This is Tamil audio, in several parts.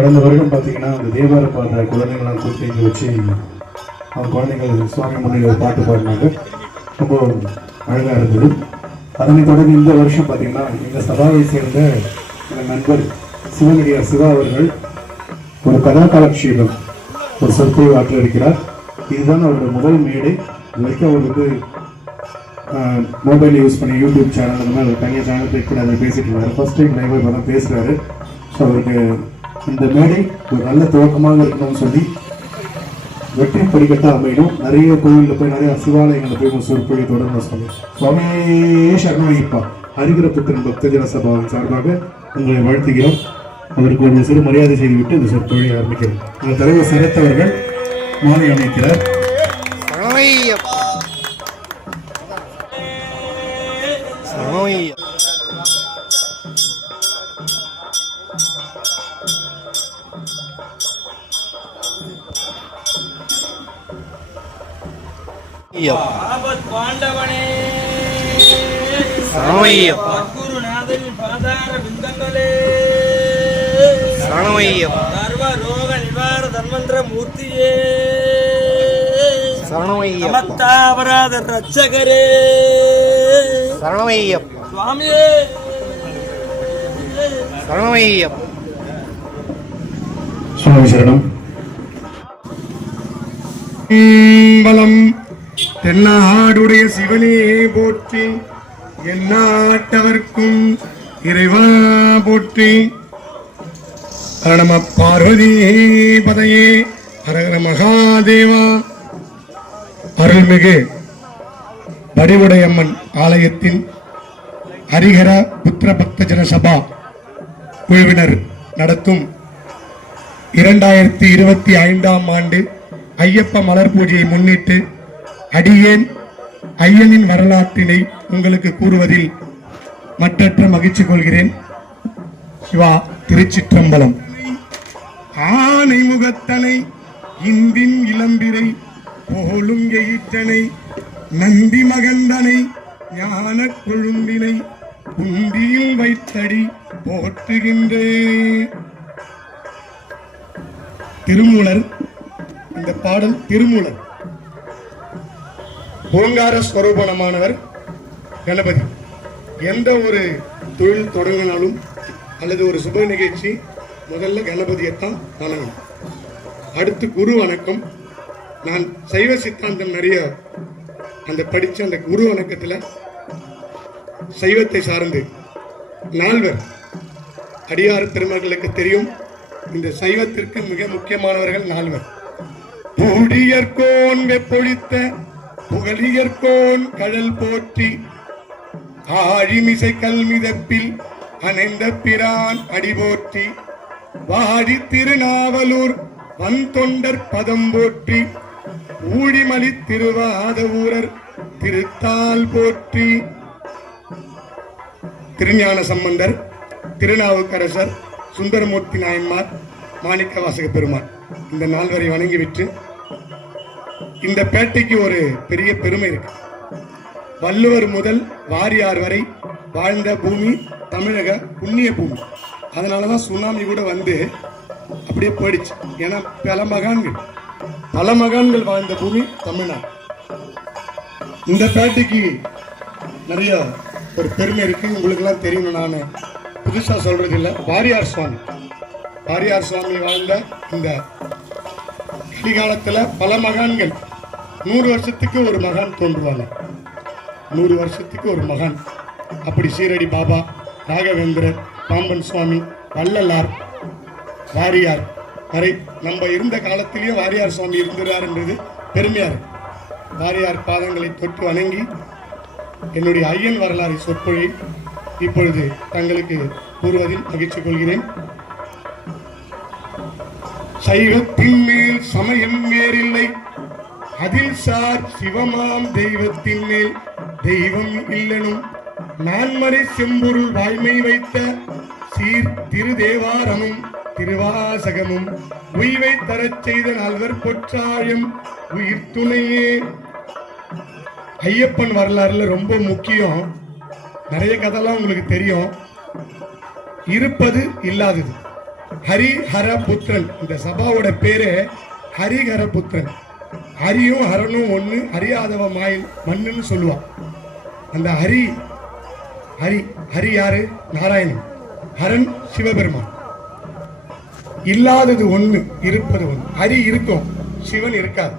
கடந்த வருடம் பார்த்தீங்கன்னா அந்த தேவார பாடுற குழந்தைங்களாம் கூப்பிட்டு இங்கே வச்சு அவங்க குழந்தைங்கள் சுவாமி முன்னிலை பாட்டு பாடினாங்க. ரொம்ப அழகாக இருந்தது. அதனை தொடர்ந்து இந்த வருஷம் பார்த்தீங்கன்னா எங்கள் சபாவை சேர்ந்த எங்கள் நண்பர் சிவனடியார் சிவா அவர்கள் ஒரு கதா காலக்ஷேபம் ஒரு சொற்பொழிவு ஆற்றில் இருக்கிறார். இதுதான் அவருடைய முதல் மேடை. இது வரைக்கும் அவர் வந்து மொபைல் யூஸ் பண்ணி யூடியூப் சேனல் அந்த மாதிரி தனியாக சேனல் கிரியேட் பண்ணி அதை பேசிட்டு இருந்தார். ஃபர்ஸ்ட் டைம் லைவாக இப்போ தான் பேசுகிறாரு. ஸோ அவருக்கு இந்த மேடை ஒரு நல்ல துவக்கமாக இருக்கணும்னு சொல்லி வெற்றி படிக்கட்டாக அமையணும். நிறைய கோவிலில் போய் நிறைய சிவாலயங்களில் போய் சொற்பொழிவு தொடர்ந்து சொல்லி சுவாமியே சரணமைப்பா ஹரிகரபுத்திரன் பக்தஜன சபாவின் சார்பாக உங்களை வாழ்த்துகிறோம். அவருக்கு ஒரு சிறு மரியாதை செய்துவிட்டு இந்த சொற்பொழிவை ஆரம்பிக்கிறோம். இந்த தலைவர் சரத் அவர்கள் மாலை அமைக்கிறார். பாண்டவனே குருநாதனின் பாதார பிந்தங்களே சர்வ ரோக நிவார தன்வந்திர மூர்த்தியே சமத்தாபராத ரட்சகரே சுவாமியே சுவாமி சரணம். பலம் தென்னாடுடைய சிவனே போற்றி, எந்நாட்டவர்க்கும் இறைவா போற்றி. நம பார்வதி பதையே ஹரஹர மகாதேவா. அருள்மிகு வடிவுடையம்மன் ஆலயத்தின் ஹரிஹர புத்திர பக்தஜன சபா குழுவினர் நடத்தும் 2025ஆம் ஆண்டு ஐயப்ப மலர் பூஜையை முன்னிட்டு அடியேன் ஐயனின் வரலாற்றினை உங்களுக்கு கூறுவதில் மற்றற்ற மகிழ்ச்சி கொள்கிறேன். சிவா திருச்சிற்றம்பலம். ஆனை முகத்தனை இந்தின் இளம்பிரை போலும் எயிற்றனை நந்தி மகந்தனை ஞான கொழுந்தினை குந்தியில் வைத்தடி போற்றுகின்றேன். திருமூலர். இந்த பாடல் திருமூலர். ஓங்கார ஸ்வரூபணமானவர் கணபதி. எந்த ஒரு தொழில் தொடங்கினாலும் அல்லது ஒரு சுப நிகழ்ச்சி முதல்ல கணபதியைத்தான் வணங்கும். அடுத்து குரு வணக்கம். நான் சைவ சித்தாந்தம் நிறைய அந்த படிச்ச அந்த குரு வணக்கத்துல சைவத்தை சார்ந்து நால்வர் அடியார் பெருமக்களுக்கு தெரியும். இந்த சைவத்திற்கு மிக முக்கியமானவர்கள் நால்வர். புடியர்கோன் வெப்பொழித்த புகழியர்கோன் கடல் போற்றி, ஆழிமிசை கல்மிதப்பில் அணைந்த பிரான் அடி போற்றி, வாடி திருநாவலூர் வந்தொண்டர் பதம் போற்றி, ஊழிமலி திருவாத ஊரர் திருத்தால் போற்றி. திருஞான சம்பந்தர், திருநாவுக்கரசர், சுந்தரமூர்த்தி நாயன்மார், மாணிக்க வாசக பெருமாள் இந்த நால்வரை வணங்கிவிட்டு இந்த பேட்டைக்கு ஒரு பெரிய பெருமை இருக்கு. வள்ளுவர் முதல் வாரியார் வரை வாழ்ந்த பூமி தமிழக புண்ணிய பூமி. அதனாலதான் சுனாமி கூட வந்து அப்படியே போயிடுச்சு. ஏன்னா பல மகான்கள் வாழ்ந்த பூமி தமிழ்நாடு. இந்த பேட்டைக்கு நிறைய ஒரு பெருமை இருக்கு. உங்களுக்கு எல்லாம் தெரியும், நான் புதுசா சொல்றது இல்லை. வாரியார் சுவாமி வாழ்ந்த இந்த கலிகாலத்துல பல மகான்கள் 100 வருஷத்துக்கு ஒரு மகான் தோன்றுவாங்க. 100 வருஷத்துக்கு ஒரு மகான். அப்படி சீரடி பாபா, ராகவேந்திரர், பாம்பன் சுவாமி, வள்ளலார், வாரியார் வரை நம்ம இருந்த காலத்திலேயே வாரியார் சுவாமி இருந்துறார் என்பது பெருமையா இருக்கு. வாரியார் பாதங்களை தொட்டு வணங்கி என்னுடைய ஐயன் வரலாறு சொற்பொழிவை இப்பொழுது தங்களுக்கு கூறுவதில் மகிழ்ச்சி கொள்கிறேன். சைவத்தின் மேல் சமயம் வேறில்லை, அதில் சார் சிவமாம் தெய்வத்தின் மேல் தெய்வம் இல்லனும், நான்மறை செம்பொருள் வாய்மை வைத்த சீர் திருதேவாரமும் திருவாசகமும் உய்வை தரச் செய்த நால்வர் பொற்றாயம் உயிர் துணையே. ஐயப்பன் வரலாறுல ரொம்ப முக்கியம். நிறைய கதைலாம் உங்களுக்கு தெரியும். இருப்பது இல்லாதது. ஹரிஹர புத்திரன். இந்த சபாவோட பேரு ஹரிஹர புத்திரன். ஹரியும் ஹரனும் ஒண்ணு, அறியாதவ மாயில் மண்ணுன்னு சொல்லுவான். அந்த ஹரி ஹரி ஹரி யாரு? நாராயணன். ஹரன் சிவபெருமான். இல்லாதது ஒண்ணு, இருப்பது ஒண்ணு. ஹரி இருக்கும், சிவன் இருக்காது.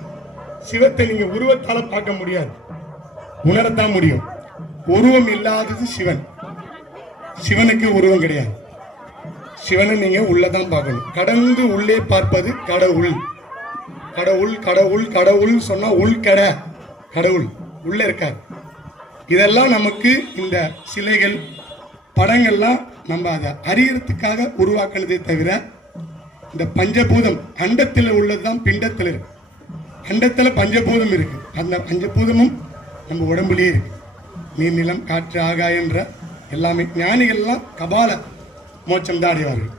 சிவத்தை நீங்க உருவத்தால பார்க்க முடியாது, உணரத்தான் முடியும். உருவம் இல்லாதது சிவன். சிவனுக்கு உருவம் கிடையாது. சிவனை நீங்க உள்ளதான் பார்க்கணும். கடந்து உள்ளே பார்ப்பது கடவுள். கடவுள் கடவுள் கடவுள் சொன்னா உள்கடை, கடவுள் உள்ள இருக்கார். இதெல்லாம் நமக்கு இந்த சிலைகள் படங்கள்லாம் நம்ம அதை அறியறதுக்காக உருவாக்குனதே தவிர, இந்த பஞ்சபூதம் அண்டத்தில் உள்ளதுதான் பிண்டத்தில் இருக்கு. அண்டத்தில் பஞ்சபூதம் இருக்கு. அந்த பஞ்சபூதமும் நம்ம உடம்புலயே இருக்கு. நீர் நிலம் காற்று ஆகாயன்ற எல்லாமே. ஞானிகள்லாம் கபால மோட்சம் தான் அடைவார்கள்.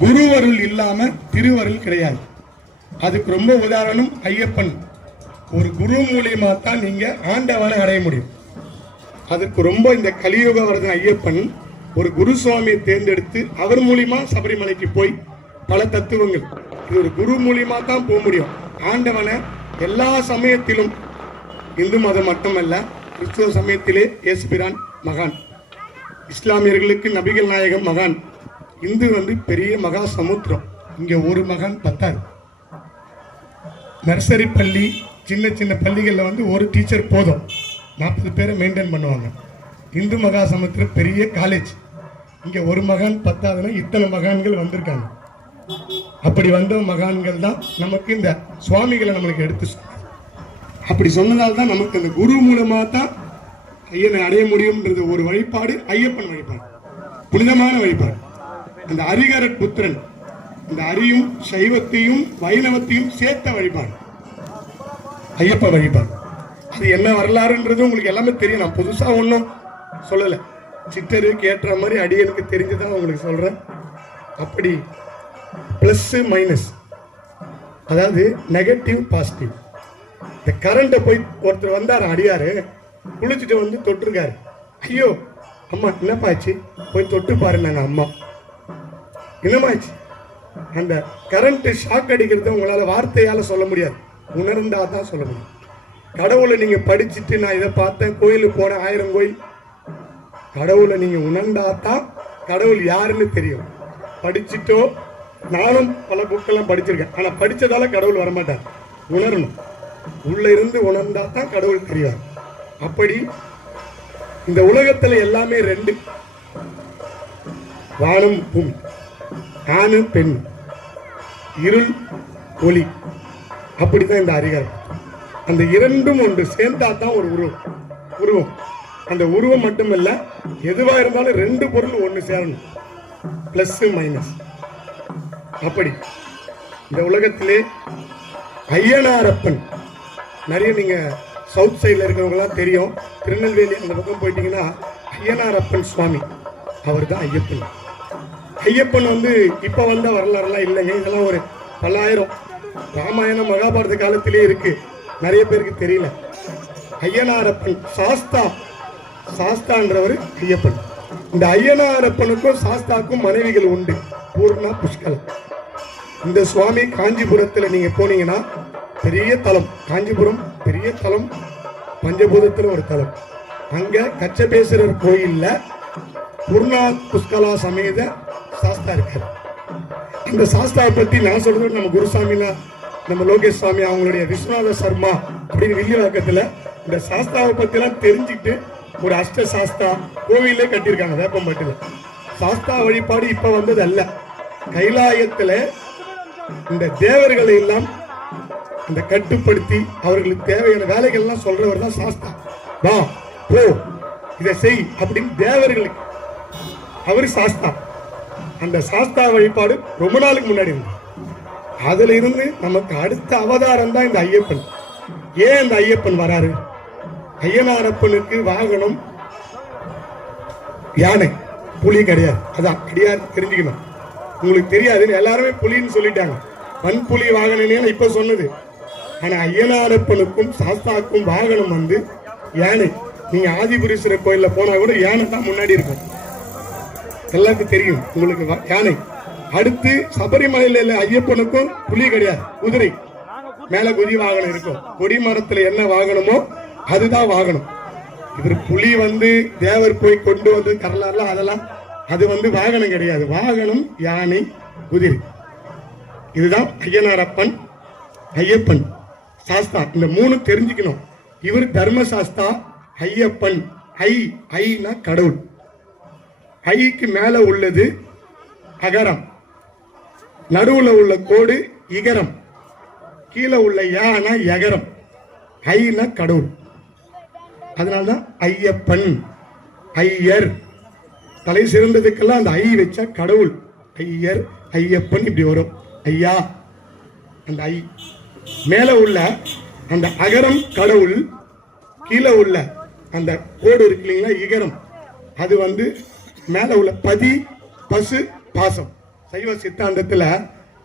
குருவருள் இல்லாம திருவருள் கிடையாது. அதுக்கு ரொம்ப உதாரணம் ஐயப்பன். ஒரு குரு மூலியமா தான் நீங்க ஆண்டவனை அடைய முடியும். அதுக்கு ரொம்ப இந்த கலியுக வரது ஐயப்பன் ஒரு குரு சுவாமியை தேர்ந்தெடுத்து அவர் மூலியமா சபரிமலைக்கு போய் பல தத்துவங்கள், இது ஒரு குரு மூலியமா தான் போக முடியும். ஆண்டவனை எல்லா சமயத்திலும், இந்து மதம் மட்டுமல்ல, கிறிஸ்துவ சமயத்திலே இயேசுபிரான் மகான், இஸ்லாமியர்களுக்கு நபிகள் நாயகம் மகான், இந்து பெரிய மகா சமுத்திரம். இங்க ஒரு மகான் பத்தாது. நர்சரி பள்ளி, சின்ன சின்ன பள்ளிகளில் ஒரு டீச்சர் போதும், 40 பேரை மெயின்டைன் பண்ணுவாங்க. இந்து மகா சமுத்திரம் பெரிய காலேஜ். இங்க ஒரு மகான் பத்தாதுன்னா இத்தனை மகான்கள் வந்திருக்காங்க. அப்படி வந்த மகான்கள் தான் நமக்கு இந்த சுவாமிகளை நம்மளுக்கு எடுத்து சொன்னாங்க. அப்படி சொன்னதால் தான் நமக்கு இந்த குரு மூலமா தான் ஐயனை அடைய முடியும்ன்றது ஒரு வழிபாடு. ஐயப்பன் வழிபாடு புனிதமான வழிபாடு. அந்த ஹரிஹர புத்திரன், இந்த அரியும் சைவத்தையும் வைணவத்தையும் சேர்த்த வழிபாடு ஐயப்ப வழிபாடு. அது என்ன வரலாறுன்றது உங்களுக்கு எல்லாமே தெரியும். நான் புதுசா ஒன்றும் சொல்லலை. சித்தருக்கு ஏற்ற மாதிரி அடியனுக்கு தெரிஞ்சுதான் உங்களுக்கு சொல்றேன். அப்படி பிளஸ் மைனஸ், அதாவது நெகட்டிவ் பாசிட்டிவ். இந்த கரண்ட்டை போய் ஒருத்தர் வந்தார், அடியாரு குளிச்சுட்டு தொட்டிருக்காரு. ஐயோ அம்மா என்னப்பாச்சு, போய் தொட்டு பாருங்க. அம்மா என்னமாச்சு? அந்த கரண்ட் ஷாக் அடிக்கிறத உங்களால வார்த்தையால சொல்ல முடியாது, உணர்ந்தா தான் சொல்ல முடியும். கடவுளை நீங்க படிச்சுட்டு நான் இதை பார்த்தேன், கோயிலுக்கு போன 1000 கோயில், கடவுளை நீங்க உணர்ந்தா தான் கடவுள் யாருன்னு தெரியும். படிச்சுட்டோ, நானும் பல புக்கெல்லாம் படிச்சிருக்கேன், ஆனா படிச்சதால கடவுள் வரமாட்டார். உணரணும், உள்ள இருந்து உணர்ந்தா தான் கடவுள் தெரியாது. அப்படி இந்த உலகத்துல எல்லாமே 2, வானம் பூமி, ஆணு பெண், இருள் ஒளி. அப்படித்தான் இந்த ஹரிஹரம். அந்த 2ம் ஒன்று சேர்ந்தா தான் ஒரு உருவம். அந்த உருவம் மட்டுமல்ல, எதுவா இருந்தாலும் 2 பொருள் ஒன்று சேரணும், பிளஸ் மைனஸ். அப்படி இந்த உலகத்திலே ஐயனாரப்பன் நிறைய, நீங்க சவுத் சைட்ல இருக்கிறவங்களாம் தெரியும், திருநெல்வேலி அந்த பக்கம் போயிட்டீங்கன்னா ஐயனாரப்பன் சுவாமி, அவர் தான் ஐயப்பன். ஐயப்பன் இப்ப வந்த வரலாறுலாம் இல்லைங்க. இதெல்லாம் ஒரு பல்லாயிரம் ராமாயணம் மகாபாரத காலத்திலே இருக்கு, நிறைய பேருக்கு தெரியல. ஐயனாரப்பன் சாஸ்தான்றவர் ஐயப்பன். இந்த ஐயனாரப்பனுக்கும் சாஸ்தாக்கும் மனைவிகள் உண்டு, பூர்ணா புஷ்கலா. இந்த சுவாமி காஞ்சிபுரத்துல நீங்க போனீங்கன்னா பெரிய தலம், காஞ்சிபுரம் பெரிய தலம், பஞ்சபூதத்துல ஒரு தலம். அங்க கச்சபேஸ்வரர் கோயில்ல பூர்ணா புஷ்கலா சமேத சாஸ்தா இருக்காரு. இந்த சாஸ்தாவை பத்தி நான் சொல்றது, நம்ம குருசாமினா நம்ம லோகேஷ் சுவாமி அவங்களுடைய விஸ்வநாத சர்மா அப்படின்னு வில்லிவாக்கத்துல இந்த சாஸ்தாவை பத்தி எல்லாம் தெரிஞ்சுட்டு ஒரு அஷ்ட சாஸ்தா கோவிலே கட்டியிருக்காங்க வேப்பம்பட்டுல. சாஸ்தா வழிபாடு இப்ப வந்தது அல்ல. கைலாயத்துல இந்த தேவர்களை எல்லாம் அந்த கட்டுப்படுத்தி அவர்களுக்கு தேவையான வேலைகள் எல்லாம் சொல்றவர் தான் சாஸ்தா. வா போ இதை செய் அப்படின்னு தேவர்களுக்கு அவரு சாஸ்தா. அந்த சாஸ்தா வழிபாடு ரொம்ப நாளுக்கு முன்னாடி இருந்து, அதுல இருந்து நமக்கு அடுத்த அவதாரம் தான் இந்த ஐயப்பன். ஏன் இந்த ஐயப்பன் வராரு? ஐயனாரப்பனுக்கு வாகனம் யானை, புலி கிடையாது. அதான் கிடையாது, தெரிஞ்சுக்கணும். உங்களுக்கு தெரியாது, எல்லாருமே புலின்னு சொல்லிட்டாங்க. வன்புலி வாகனம் இப்ப சொன்னது. ஆனா ஐயனாரப்பனுக்கும் சாஸ்தாக்கும் வாகனம் யானை. நீங்க ஆதிபுரீஸ்வரர் கோயில்ல போனா கூட யானை தான் முன்னாடி இருக்கும், எல்லாருக்கும் தெரியும் உங்களுக்கு. யானை அடுத்து சபரிமலையில ஐயப்பனுக்கும் புலி கிடையாது, குதிரை. மேல குதி வாகனம் இருக்கும். கொடிமரத்துல என்ன வாகனமோ அதுதான் வாகனம். இவர் புலி தேவர் போய் கொண்டு வந்து கரலாறுல அதெல்லாம் அது வாகனம் கிடையாது. வாகனம் யானை, குதிரை. இதுதான் ஐயனாரப்பன், ஐயப்பன், சாஸ்தா. இந்த மூணு தெரிஞ்சுக்கணும். இவர் தர்மசாஸ்தா, ஐயப்பன். ஐனா கடவுள். ஐக்கு மேல உள்ளது அகரம், நடுவுல உள்ள கோடு இகரம், கீழே உள்ள யானா யகரம். ஐனா கடவுள். அதனால்தான் ஐயப்பன், ஐயர். தலை சிறந்ததுக்கெல்லாம் அந்த ஐ வச்சா கடவுள். ஐயர், ஐயப்பன் இப்படி வரும். ஐயா, அந்த ஐ மேல உள்ள அந்த அகரம் கடவுள், கீழே உள்ள அந்த கோடு இருக்கு இல்லைங்களா இகரம், அது மேல உள்ள பதி, பசு, பாசம். சைவ சித்தாந்தத்துல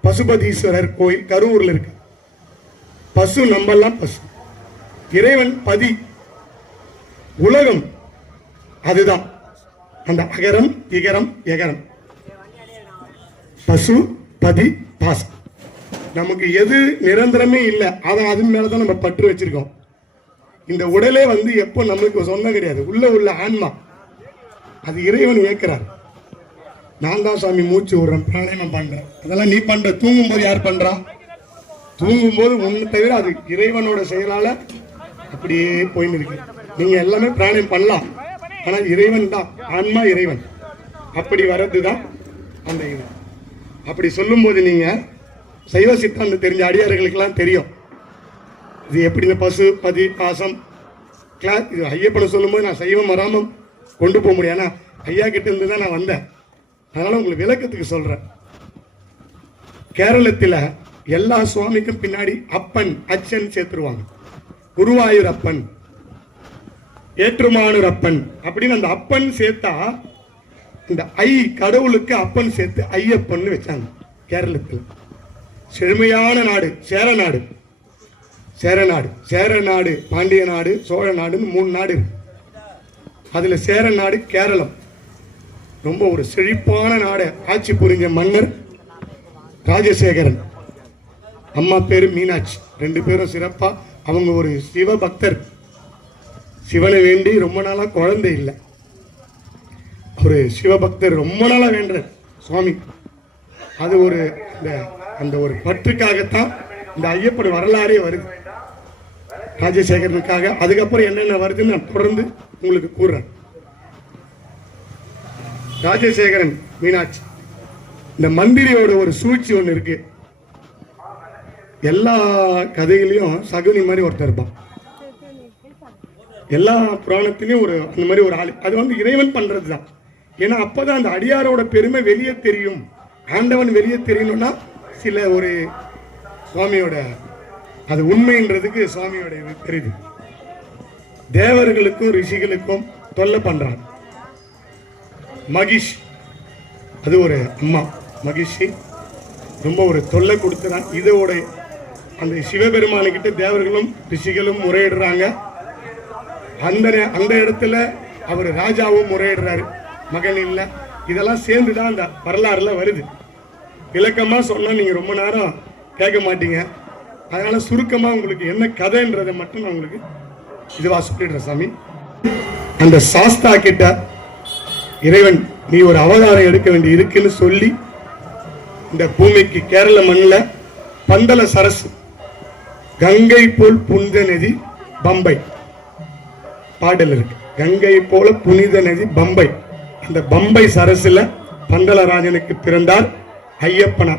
பசுபதீஸ்வரர் கோயில் கரூர்ல இருக்கு. பசு நம்பெல்லாம் பசு, இறைவன் பதி, உலகம் அதுதான் அந்த அகரம், இகரம், எகரம். பசு, பதி, பாசம். நமக்கு எது நிரந்தரமே இல்லை, அது மேலதான் நம்ம பற்று வச்சிருக்கோம். இந்த உடலே எப்போ நம்மளுக்கு சொந்தம் கிடையாது. உள்ள ஆன்மா அது இறைவன் இயக்கிறார். நான் தான் சாமி மூச்சு விடுறேன், பிராணாயாமம் பண்றேன், அதெல்லாம் நீ பண்ற. தூங்கும் போது யார் பண்றா? தூங்கும் போது உன்னை தவிர அது இறைவனோட செயலால அப்படியே போயின்னு இருக்கு. நீங்க எல்லாமே பிராணாயாமம் பண்ணலாம், ஆனால் இறைவன் தான், ஆன்மா இறைவன். அப்படி வர்றதுதான் அந்த இது. அப்படி சொல்லும் போது நீங்க சைவ சித்தாந்தம் தெரிஞ்ச அடியார்களுக்கெல்லாம் தெரியும் இது எப்படி. இந்த பசு, பதி, பாசம் கிளாஸ் இது ஐயப்பனை சொல்லும் போது நான் சைவம் வராம கொண்டு போக முடியும். ஏன்னா ஐயா கிட்ட இருந்து தான் நான் வந்தேன். அதனால உங்களுக்கு விளக்கத்துக்கு சொல்றேன். கேரளத்தில் எல்லா சுவாமிக்கும் பின்னாடி அப்பன், அச்சன் சேர்த்துருவாங்க. குருவாயூர் அப்பன், ஏற்றுமானூர் அப்பன் அப்படின்னு அந்த அப்பன் சேர்த்தா இந்த ஐ கடவுளுக்கு அப்பன் சேர்த்து ஐயப்பன் வச்சாங்க. கேரளத்தில் செழுமையான நாடு சேரநாடு. சேரநாடு, பாண்டிய நாடு, சோழ நாடுன்னு 3 நாடு இருக்கு. அதுல சேரநாடு கேரளம் ரொம்ப ஒரு செழிப்பான நாடு. ஆட்சி புரிஞ்ச மன்னர் ராஜசேகரன், அம்மா பேரு மீனாட்சி. 2 பேரும் சிறப்பா. அவங்க ஒரு சிவ பக்தர். சிவனை வேண்டி ரொம்ப நாளா குழந்தை இல்லை. ஒரு சிவபக்தர் ரொம்ப நாளா வேண்ட சுவாமி. அது ஒரு அந்த ஒரு பற்றுக்காகத்தான் இந்த ஐயப்பன் வரலாறே வருது, ராஜசேகரனுக்காக. அதுக்கப்புறம் என்னென்ன வருதுன்னு நான் தொடர்ந்து உங்களுக்கு கூறுறேன். ராஜசேகரன், மீனாட்சி. இந்த மந்திரியோட ஒரு சூழ்ச்சி ஒண்ணு இருக்கு. எல்லா கதைகளையும் சகுனி மாதிரி ஒருத்தர் இருப்பான். எல்லா புராணத்திலையும் அந்த மாதிரி ஒரு ஆள். அது இறைவன் பண்றதுதான். ஏன்னா அப்பதான் அந்த அடியாரோட பெருமை வெளியே தெரியும். ஆண்டவன் வெளியே தெரியணும்னா சில ஒரு சுவாமியோட அது உண்மைன்றதுக்கு சுவாமியோட தெரியுது. தேவர்களுக்கும் ரிஷிகளுக்கும் தொல்லை பண்றான். மகிஷ், அது ஒரு அம்மா மகிஷி, ரொம்ப ஒரு தொல்லை கொடுத்துறான். இதோட அந்த சிவபெருமானுக்கிட்ட தேவர்களும் ரிஷிகளும் முறையிடுறாங்க. அந்த இடத்துல அவர் ராஜாவும் முறையிடுறாரு, மகன் இல்லை. இதெல்லாம் சேர்ந்துதான் அந்த வரலாறுல வருது. விளக்கமா சொன்னா நீங்க ரொம்ப நேரம் கேட்க மாட்டீங்க. அதனால சுருக்கமா உங்களுக்கு என்ன கதைன்றதை மட்டும் நான் உங்களுக்கு இதுவா சொல்லிடுறேன். சாமி, அந்த சாஸ்தா கிட்ட இறைவன் நீ ஒரு அவதாரம் எடுக்க வேண்டி இருக்குன்னு சொல்லி இந்த பூமிக்கு கேரள மண்ணில் பந்தல சரசு, கங்கை போல் புனித நதி பம்பை பாடல் இருக்கு. கங்கை போல புனித நதி பம்பை. அந்த பம்பை சரசுல பந்தலராஜனுக்கு பிறந்தார் ஐயப்பனா.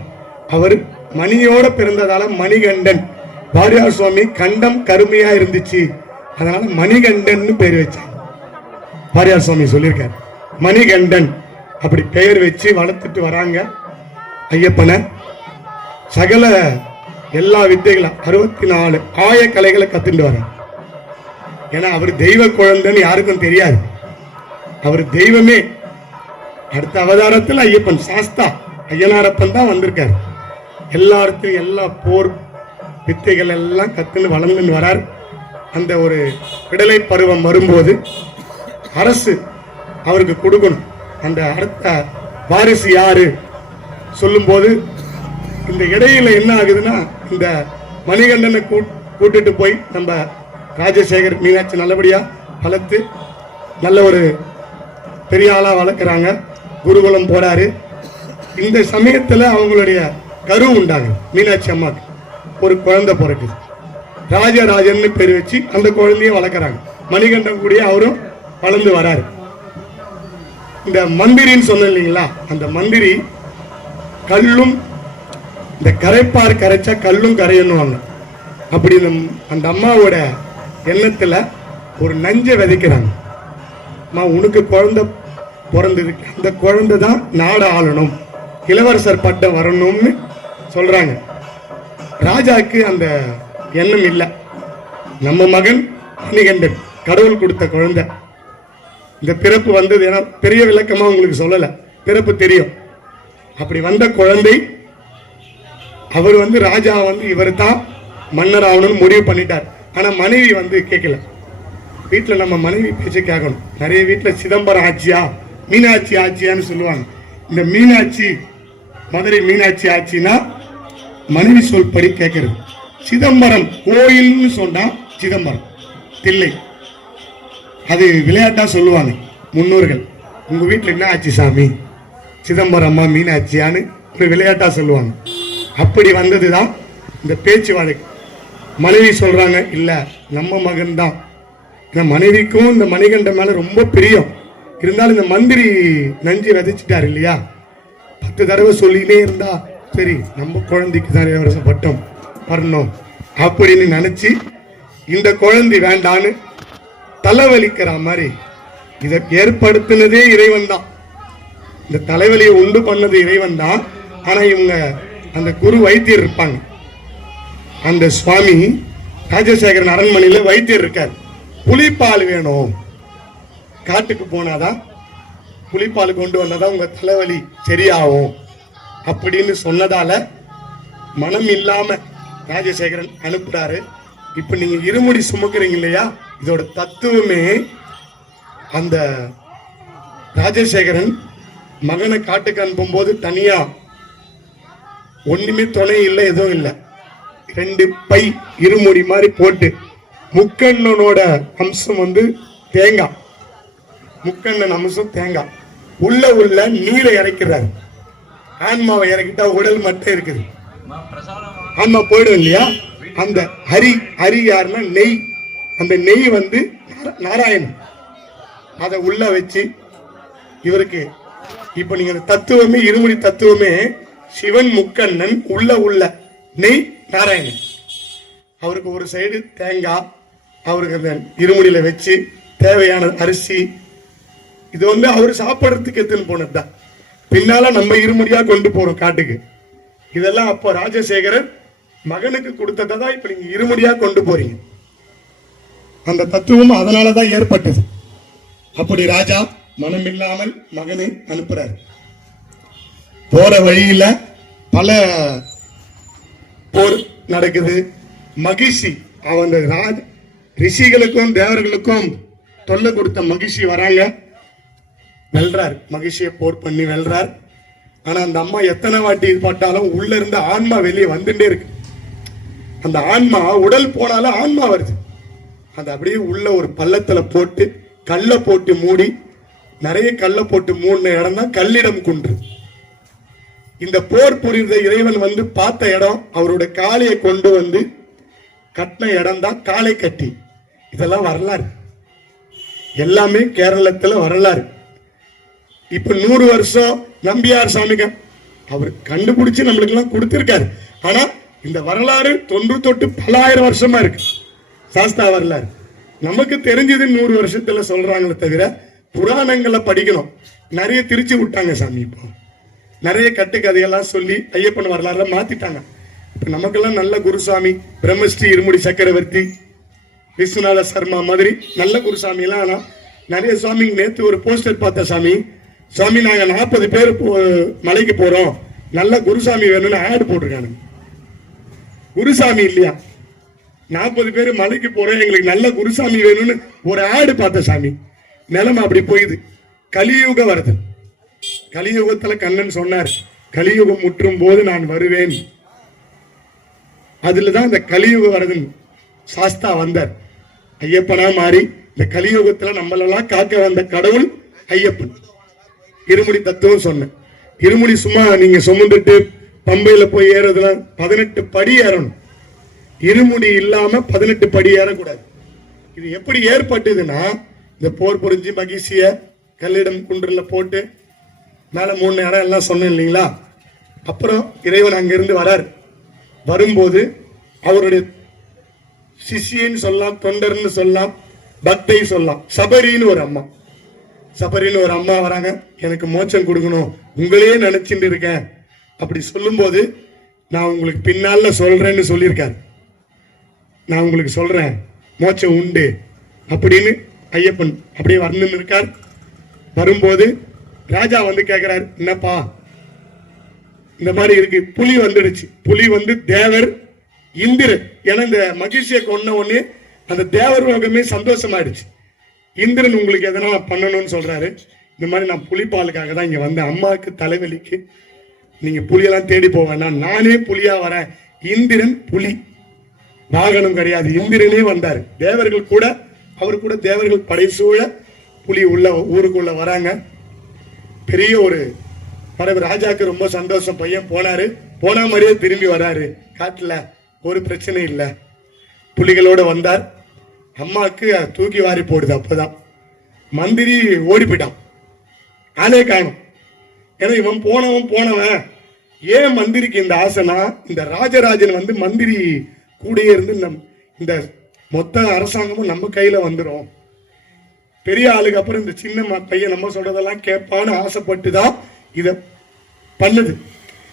அவர் மணியோட பிறந்ததால மணிகண்டன். வாரியார் சுவாமி கண்டம் கருமையா இருந்துச்சு, அதனால மணிகண்டன் பேர் வச்சாங்க. வாரியார் சுவாமி சொல்லியிருக்காரு மணிகண்டன். அப்படி பெயர் வச்சு வளர்த்துட்டு வராங்க ஐயப்பனை. சகல எல்லா வித்தைகளும் 64 ஆய கலைகளை கத்துட்டு வர. ஏன்னா அவர் தெய்வ குழந்தைன்னு யாருக்கும் தெரியாது. அவர் தெய்வமே. அடுத்த அவதாரத்தில் ஐயப்பன் சாஸ்தா ஐயனாரப்பன் தான் வந்திருக்காரு. எல்லா இடத்துலையும் எல்லா போர் வித்தைகள் எல்லாம் கத்துன்னு வளர்ந்துன்னு வரார். அந்த ஒரு விடலை பருவம் வரும்போது அரசு அவருக்கு கொடுக்கணும். அந்த அடுத்த வாரிசு யாரு சொல்லும்போது இந்த இடையில என்ன ஆகுதுன்னா, இந்த மணிகண்டனை கூட்டிட்டு போய் நம்ம ராஜசேகர் மீனாட்சி நல்லபடியா வளர்த்து நல்ல ஒரு பெரிய ஆளா வளர்க்குறாங்க, குருகுலம் போறாரு. இந்த சமயத்துல அவங்களுடைய கரு உண்டாங்க, மீனாட்சி அம்மாக்கு ஒரு குழந்தை பிறக்குது. ராஜராஜன் பேர் வச்சு அந்த குழந்தைய வளர்க்குறாங்க. மணிகண்டன் கூடிய அவரும் வளர்ந்து வராரு. இந்த மந்திரின்னு சொன்ன இல்லைங்களா, அந்த மந்திரி கல்லும் இந்த கரைப்பார் கரைச்சா கல்லும் கரையணுவாங்க. அப்படி அந்த அம்மாவோட எண்ணத்துல ஒரு நஞ்சை விதைக்கிறாங்க. அம்மா உனக்கு குழந்தை பிறந்தது, அந்த குழந்தை தான் நாடு ஆளணும், இளவரசர் பட்டம் வரணும்னு சொல்றாங்க. ராஜாக்கு அந்த எண்ணம் இல்லை. நம்ம மகன் மணிகண்டன் கடவுள் கொடுத்த குழந்தை. இந்த பிறப்பு வந்தது ஏன்னா பெரிய விளக்கமா உங்களுக்கு சொல்லல, பிறப்பு தெரியும். அப்படி வந்த குழந்தை அவர் ராஜா இவர் தான் மன்னர் ஆகணும்னு முடிவு பண்ணிட்டார். ஆனா மனைவி கேட்கல. வீட்டுல நம்ம மனைவி பேச்சு கேட்கணும். நிறைய வீட்டுல சிதம்பரம் ஆட்சியா மீனாட்சி ஆட்சியான்னு சொல்லுவாங்க. இந்த மீனாட்சி மதுரை மீனாட்சி ஆட்சினா மனைவி சொல் படி கேட்கறது. சிதம்பரம் கோயில்னு சொன்னா சிதம்பரம் தில்லை, அது விளையாட்டா சொல்லுவாங்க முன்னோர்கள். உங்க வீட்டுல என்ன ஆச்சு சாமி, சிதம்பரம்மா மீனாட்சியான்னு ஒரு விளையாட்டா சொல்லுவாங்க. அப்படி வந்ததுதான் இந்த பேச்சு வழக்கு. மனைவி சொல்றாங்க இல்ல நம்ம மகன் தான். மனைவிக்கும் இந்த மணிகண்ட மேல ரொம்ப பிரியம் இருந்தாலும் இந்த மந்திரி நஞ்சு விதைச்சிட்டாரு இல்லையா, 10 தடவை சொல்லினே இருந்தா சரி நம்ம குழந்தைக்கு தான் இளவரச பட்டம் வரணும் அப்படின்னு நினைச்சு இந்த குழந்தை வேண்டான்னு தலைவலிக்கிற மாதிரி இதை ஏற்படுத்தினதே இறைவன் தான். இந்த தலைவலியை உண்டு பண்ணது இறைவன் தான். ஆனா இவங்க அந்த குரு வைத்தியர் இருப்பாங்க. அந்த சுவாமி ராஜசேகரன் அரண்மனையில வைத்தியர் இருக்கார். புலிப்பால் வேணும், காட்டுக்கு போனாதான் புலிப்பால் கொண்டு வந்தாதான் உங்க தலைவலி சரியாகும் அப்படின்னு சொன்னதால மனம் இல்லாம ராஜசேகரன் அனுப்புறாரு. இப்ப நீங்க இருமுடி சுமக்குறீங்க இல்லையா, இதோட தத்துவமே அந்த ராஜசேகரன் மகனை காட்டுக்கு அனுப்பும் போது தனியா ஒண்ணுமே துணை இல்லை, எதுவும் இல்லை, 2 பை இருமுடி மாதிரி போட்டு முக்கண்ணனோட அம்சம் தேங்காய், முக்கண்ணன் அம்சம் தேங்காய் உள்ள நீரை இறக்கிறார். ஆன்மாவை இறக்கிட்டா உடல் மட்டும் இருக்குது, ஆன்மா போயிடும் இல்லையா. அந்த ஹரி யாருன்னா நெய், அந்த நெய் நாராயணன் அதை உள்ள வச்சு இவருக்கு இப்ப நீங்க தத்துவமே இருமுடி தத்துவமே சிவன் முக்கண்ணன் உள்ள நெய் நாராயணன். அவருக்கு ஒரு சைடு தேங்காய், அவருக்கு அந்த இருமுடியில வச்சு தேவையான அரிசி, இது அவரு சாப்பிடறதுக்கு எடுத்துன்னு போனதுதான். பின்னால நம்ம இருமுடியா கொண்டு போறோம் காட்டுக்கு. இதெல்லாம் அப்போ ராஜசேகரன் மகனுக்கு கொடுத்ததான் இப்ப நீங்க இருமுடியா கொண்டு போறீங்க. அந்த தத்துவம் அதனாலதான் ஏற்பட்டது. அப்படி ராஜா மனம் இல்லாமல் மகனை அனுப்புறாரு. போற வழியில பல போர் நடக்குது. மகிஷி அவங்க ரிஷிகளுக்கும் தேவர்களுக்கும் தொல்லை கொடுத்த மகிஷி வராங்க, வெல்றார். மகிழ்ச்சியை போர் பண்ணி வெல்றார். ஆனா அந்த அம்மா எத்தனை வாட்டி பட்டாலும் உள்ள இருந்த ஆன்மா வெளியே வந்துட்டே இருக்கு. அந்த ஆன்மா உடல் போனாலும் ஆன்மா வருது. அது அப்படியே உள்ள ஒரு பள்ளத்துல போட்டு கல்லை போட்டு மூடி, நிறைய கல்லை போட்டு மூடின இடம் தான் கல்லிடம் குன்று. இந்த போர் புரிந்த இறைவன் பார்த்த இடம், அவருடைய காளையை கொண்டு கட்டின இடம் தான் காளை கட்டி. இதெல்லாம் வரலாறு, எல்லாமே கேரளத்துல வரலாறு. இப்ப 100 வருஷம் நம்பியார் சாமிக அவர் கண்டுபிடிச்சு நம்மளுக்கு எல்லாம் கொடுத்திருக்காரு. ஆனா இந்த வரலாறு தொன்று பல ஆயிரம் வருஷமா இருக்கு. சாஸ்தா வரலாறு நமக்கு தெரிஞ்சது 100 வருஷத்துல சொல்றாங்களே தவிர புராணங்களை படிக்கணும். நிறைய திருச்சி விட்டாங்க சாமி. இப்போ நிறைய கட்டுக்கதையெல்லாம் சொல்லி ஐயப்பன் வரலாறுல மாத்திட்டாங்க. இப்ப நமக்கெல்லாம் நல்ல குருசாமி பிரம்மஸ்ரீ இருமுடி சக்கரவர்த்தி விஸ்வநாத சர்மா மாதிரி நல்ல குருசாமி எல்லாம். ஆனா நிறைய சுவாமி நேற்று ஒரு போஸ்டர் பார்த்த சாமி, சுவாமி நாங்க 40 பேர் மலைக்கு போறோம், நல்ல குருசாமி வேணும்னு ஆடு போட்டிருக்காங்க. குருசாமி இல்லையா, 40 பேர் மலைக்கு போறோம், எங்களுக்கு நல்ல குருசாமி வேணும்னு ஒரு ஆடு பார்த்த சாமி. நிலைமை அப்படி போயுது. கலியுக வருது. கலியுகத்துல கண்ணன் சொன்னார், கலியுகம் முற்றும் போது நான் வருவேன். அதுலதான் இந்த கலியுகம் வருது. சாஸ்தா வந்தார், ஐயப்பனா மாறி இந்த கலியுகத்துல நம்மளெல்லாம் காக்க வந்த கடவுள் ஐயப்பன். இருமுடி தத்துவம் சொன்னேன். இருமுடி சும்மா நீங்க சுமந்துட்டு பம்பையில போய் ஏறதுலாம் 18 படி ஏறணும். இருமுடி இல்லாம 18 படி ஏறக்கூடாது. இது எப்படி ஏற்பட்டதுன்னா, இந்த போர் புரிஞ்சு மகிழ்ச்சிய கல்லிடம் குன்றுல போட்டு மேல 3 இடம் எல்லாம் சொன்னேன் இல்லைங்களா. அப்புறம் இறைவன் அங்கிருந்து வரார். வரும்போது அவருடைய சிஷியன்னு சொல்லலாம், தொண்டர்னு சொல்லலாம், பக்தை சொல்லலாம். சபரின்னு ஒரு அம்மா வராங்க. எனக்கு மோட்சம் கொடுக்கணும், உங்களையே நினைச்சிட்டு இருக்கேன் அப்படி சொல்லும்போது, நான் உங்களுக்கு பின்னால சொல்றேன்னு சொல்லியிருக்காரு. நான் உங்களுக்கு சொல்றேன் மோட்சம் உண்டு அப்படின்னு ஐயப்பன் அப்படியே வரணும் இருக்கார். வரும்போது ராஜா வந்து கேட்கிறார், என்னப்பா இந்த மாதிரி இருக்கு. புலி வந்துடுச்சு. புலி வந்து தேவர் இந்திரன். ஏன்னா இந்த மகிழ்ச்சியை கொன்ன உடனே அந்த தேவர் லோகமே சந்தோஷமாயிடுச்சு. இந்திரன் உங்களுக்கு எதனா பண்ணணும்னு சொல்றாரு. இந்த மாதிரி நான் புலிப்பாலுக்காக தான் இங்க வந்தேன், அம்மாவுக்கு தலைவலிக்கு, நீங்க புலியெல்லாம் தேடி போவேன்னா நானே புலியா வரேன். இந்திரன் புலி, வாகனம் கிடையாது. இந்திரனே வந்தாரு. தேவர்கள் கூட, அவர் கூட தேவர்கள் படைசூழ புலி உள்ள ஊருக்குள்ள வராங்க. பெரிய ஒரு மரபு. ராஜாக்கு ரொம்ப சந்தோஷம். பையன் போனாரு, போன மாதிரியே திரும்பி வராரு. காட்டுல ஒரு பிரச்சனை இல்லை. புலிகளோட வந்தார். அம்மாவுக்கு தூக்கி வாரி போடுது. அப்பதான் மந்திரி ஓடி போயிட்டான், ஆளே காணும். ஏன்னா இவன் போனவன். ஏன் மந்திரிக்கு இந்த ஆசைனா, இந்த ராஜராஜன் வந்து மந்திரி கூடயே இருந்து இந்த மொத்த அரசாங்கமும் நம்ம கையில வந்துடும். பெரிய ஆளுக்கு அப்புறம் இந்த சின்ன பையன் நம்ம சொல்றதெல்லாம் கேட்பான்னு ஆசைப்பட்டு தான் இத பண்ணுது.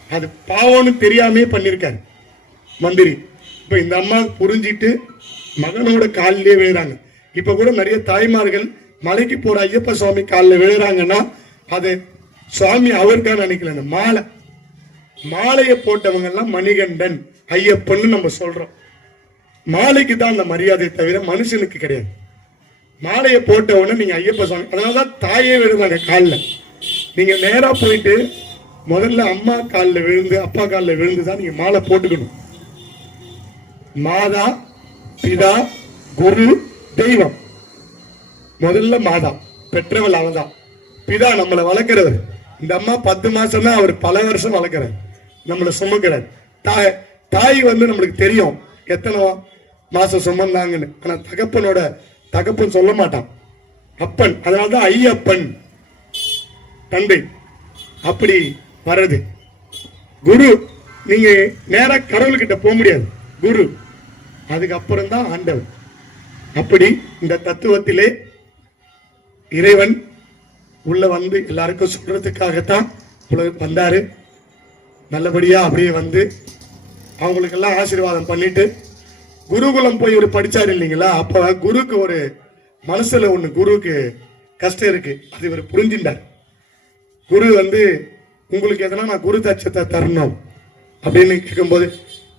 அது பாவம்னு தெரியாமே பண்ணிருக்காரு மந்திரி. இப்ப இந்த அம்மா புரிஞ்சிட்டு மகனோட காலிலே விழுறாங்க. இப்ப கூட நிறைய தாய்மார்கள் மலைக்கு போற ஐயப்ப சுவாமி காலில் விழுறாங்கன்னா அது சுவாமி அவருக்கான நினைக்கல. மாலையை போட்டவங்க எல்லாம் மணிகண்டன் ஐயப்பன்னு நம்ம சொல்றோம். மாலைக்கு தான் அந்த மரியாதை தவிர மனுஷனுக்கு கிடையாது. மாலையை போட்டவன நீங்க ஐயப்ப சுவாமி, அதனாலதான் தாயே விழுவாங்க காலில். நீங்க நேரா போயிட்டு முதல்ல அம்மா காலில் விழுந்து அப்பா காலில் விழுந்துதான் நீங்க மாலை போட்டுக்கணும். மாதா பிதா குரு தெய்வம். முதல்ல மாதா பெற்றவள் அவதான். பிதா நம்மளை வளர்க்கிறவர். இந்த அம்மா 10 மாசம் தான், அவர் பல வருஷம் வளர்க்கிறார், நம்மளை சுமக்கிறார். தாய் வந்து நம்மளுக்கு தெரியும் எத்தனை மாசம் சுமந்தாங்கன்னு. ஆனா தகப்பன் சொல்ல மாட்டான், அப்பன். அதனாலதான் ஐயப்பன் தந்தை. அப்படி வர்றது குரு. நீங்க நேரா கடவுள்கிட்ட போக முடியாது, குரு. அதுக்கப்புறம் தான் ஆண்டவர். அப்படி இந்த தத்துவத்திலே இறைவன் உள்ள வந்து எல்லாருக்கும் சொல்றதுக்காகத்தான் வந்தாரு. நல்லபடியா அப்படியே வந்து அவங்களுக்கு எல்லாம் ஆசீர்வாதம் பண்ணிட்டு குருகுலம் போய் ஒரு படிச்சாரு இல்லைங்களா. அப்ப குருக்கு ஒரு மனசுல ஒண்ணு, குருக்கு கஷ்டம் இருக்கு. அது இவர் புரிஞ்சின்றார். குரு வந்து உங்களுக்கு எதனா நான் குரு தட்சத்தை தரணும் அப்படின்னு கேட்கும்போது,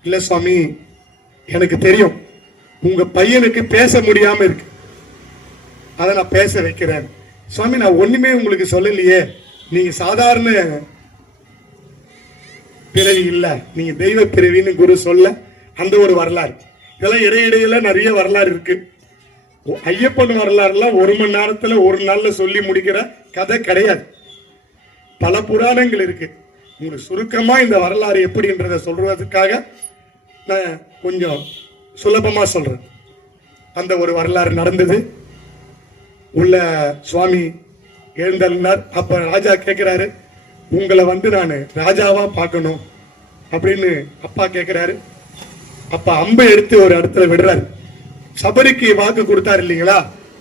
இல்ல சுவாமி எனக்கு தெரியும் உங்க பையனுக்கு பேச முடியாம இருக்கு, அதை நான் பேச வைக்கிறேன். சுவாமி நான் ஒண்ணுமே உங்களுக்கு சொல்லலையே, நீங்க சாதாரண பிறவி இல்ல, நீங்க தெய்வ பிறவின்னு குரு சொல்ல அந்த ஒரு வரலாறு. இதெல்லாம் இடையிடையில நிறைய வரலாறு இருக்கு. ஐயப்பன் வரலாறுலாம் 1 மணி நேரத்துல 1 நாள்ல சொல்லி முடிக்கிற கதை கிடையாது. பல புராணங்கள் இருக்கு. உங்களுக்கு சுருக்கமா இந்த வரலாறு எப்படின்றத சொல்றதுக்காக நான் கொஞ்சம் சுலபமா சொல்றேன். அந்த ஒரு வரலாறு நடந்தது. உள்ள சுவாமி எழுந்தருளினார். அப்ப ராஜா கேட்கிறாரு, உங்களை வந்து நான் ராஜாவா பார்க்கணும் அப்படின்னு அப்பா கேட்கிறாரு. அப்ப அம்பை எடுத்து ஒரு இடத்துல விடுறாரு. சபரிக்கு வாக்கு கொடுத்தாரு இல்லைங்களா,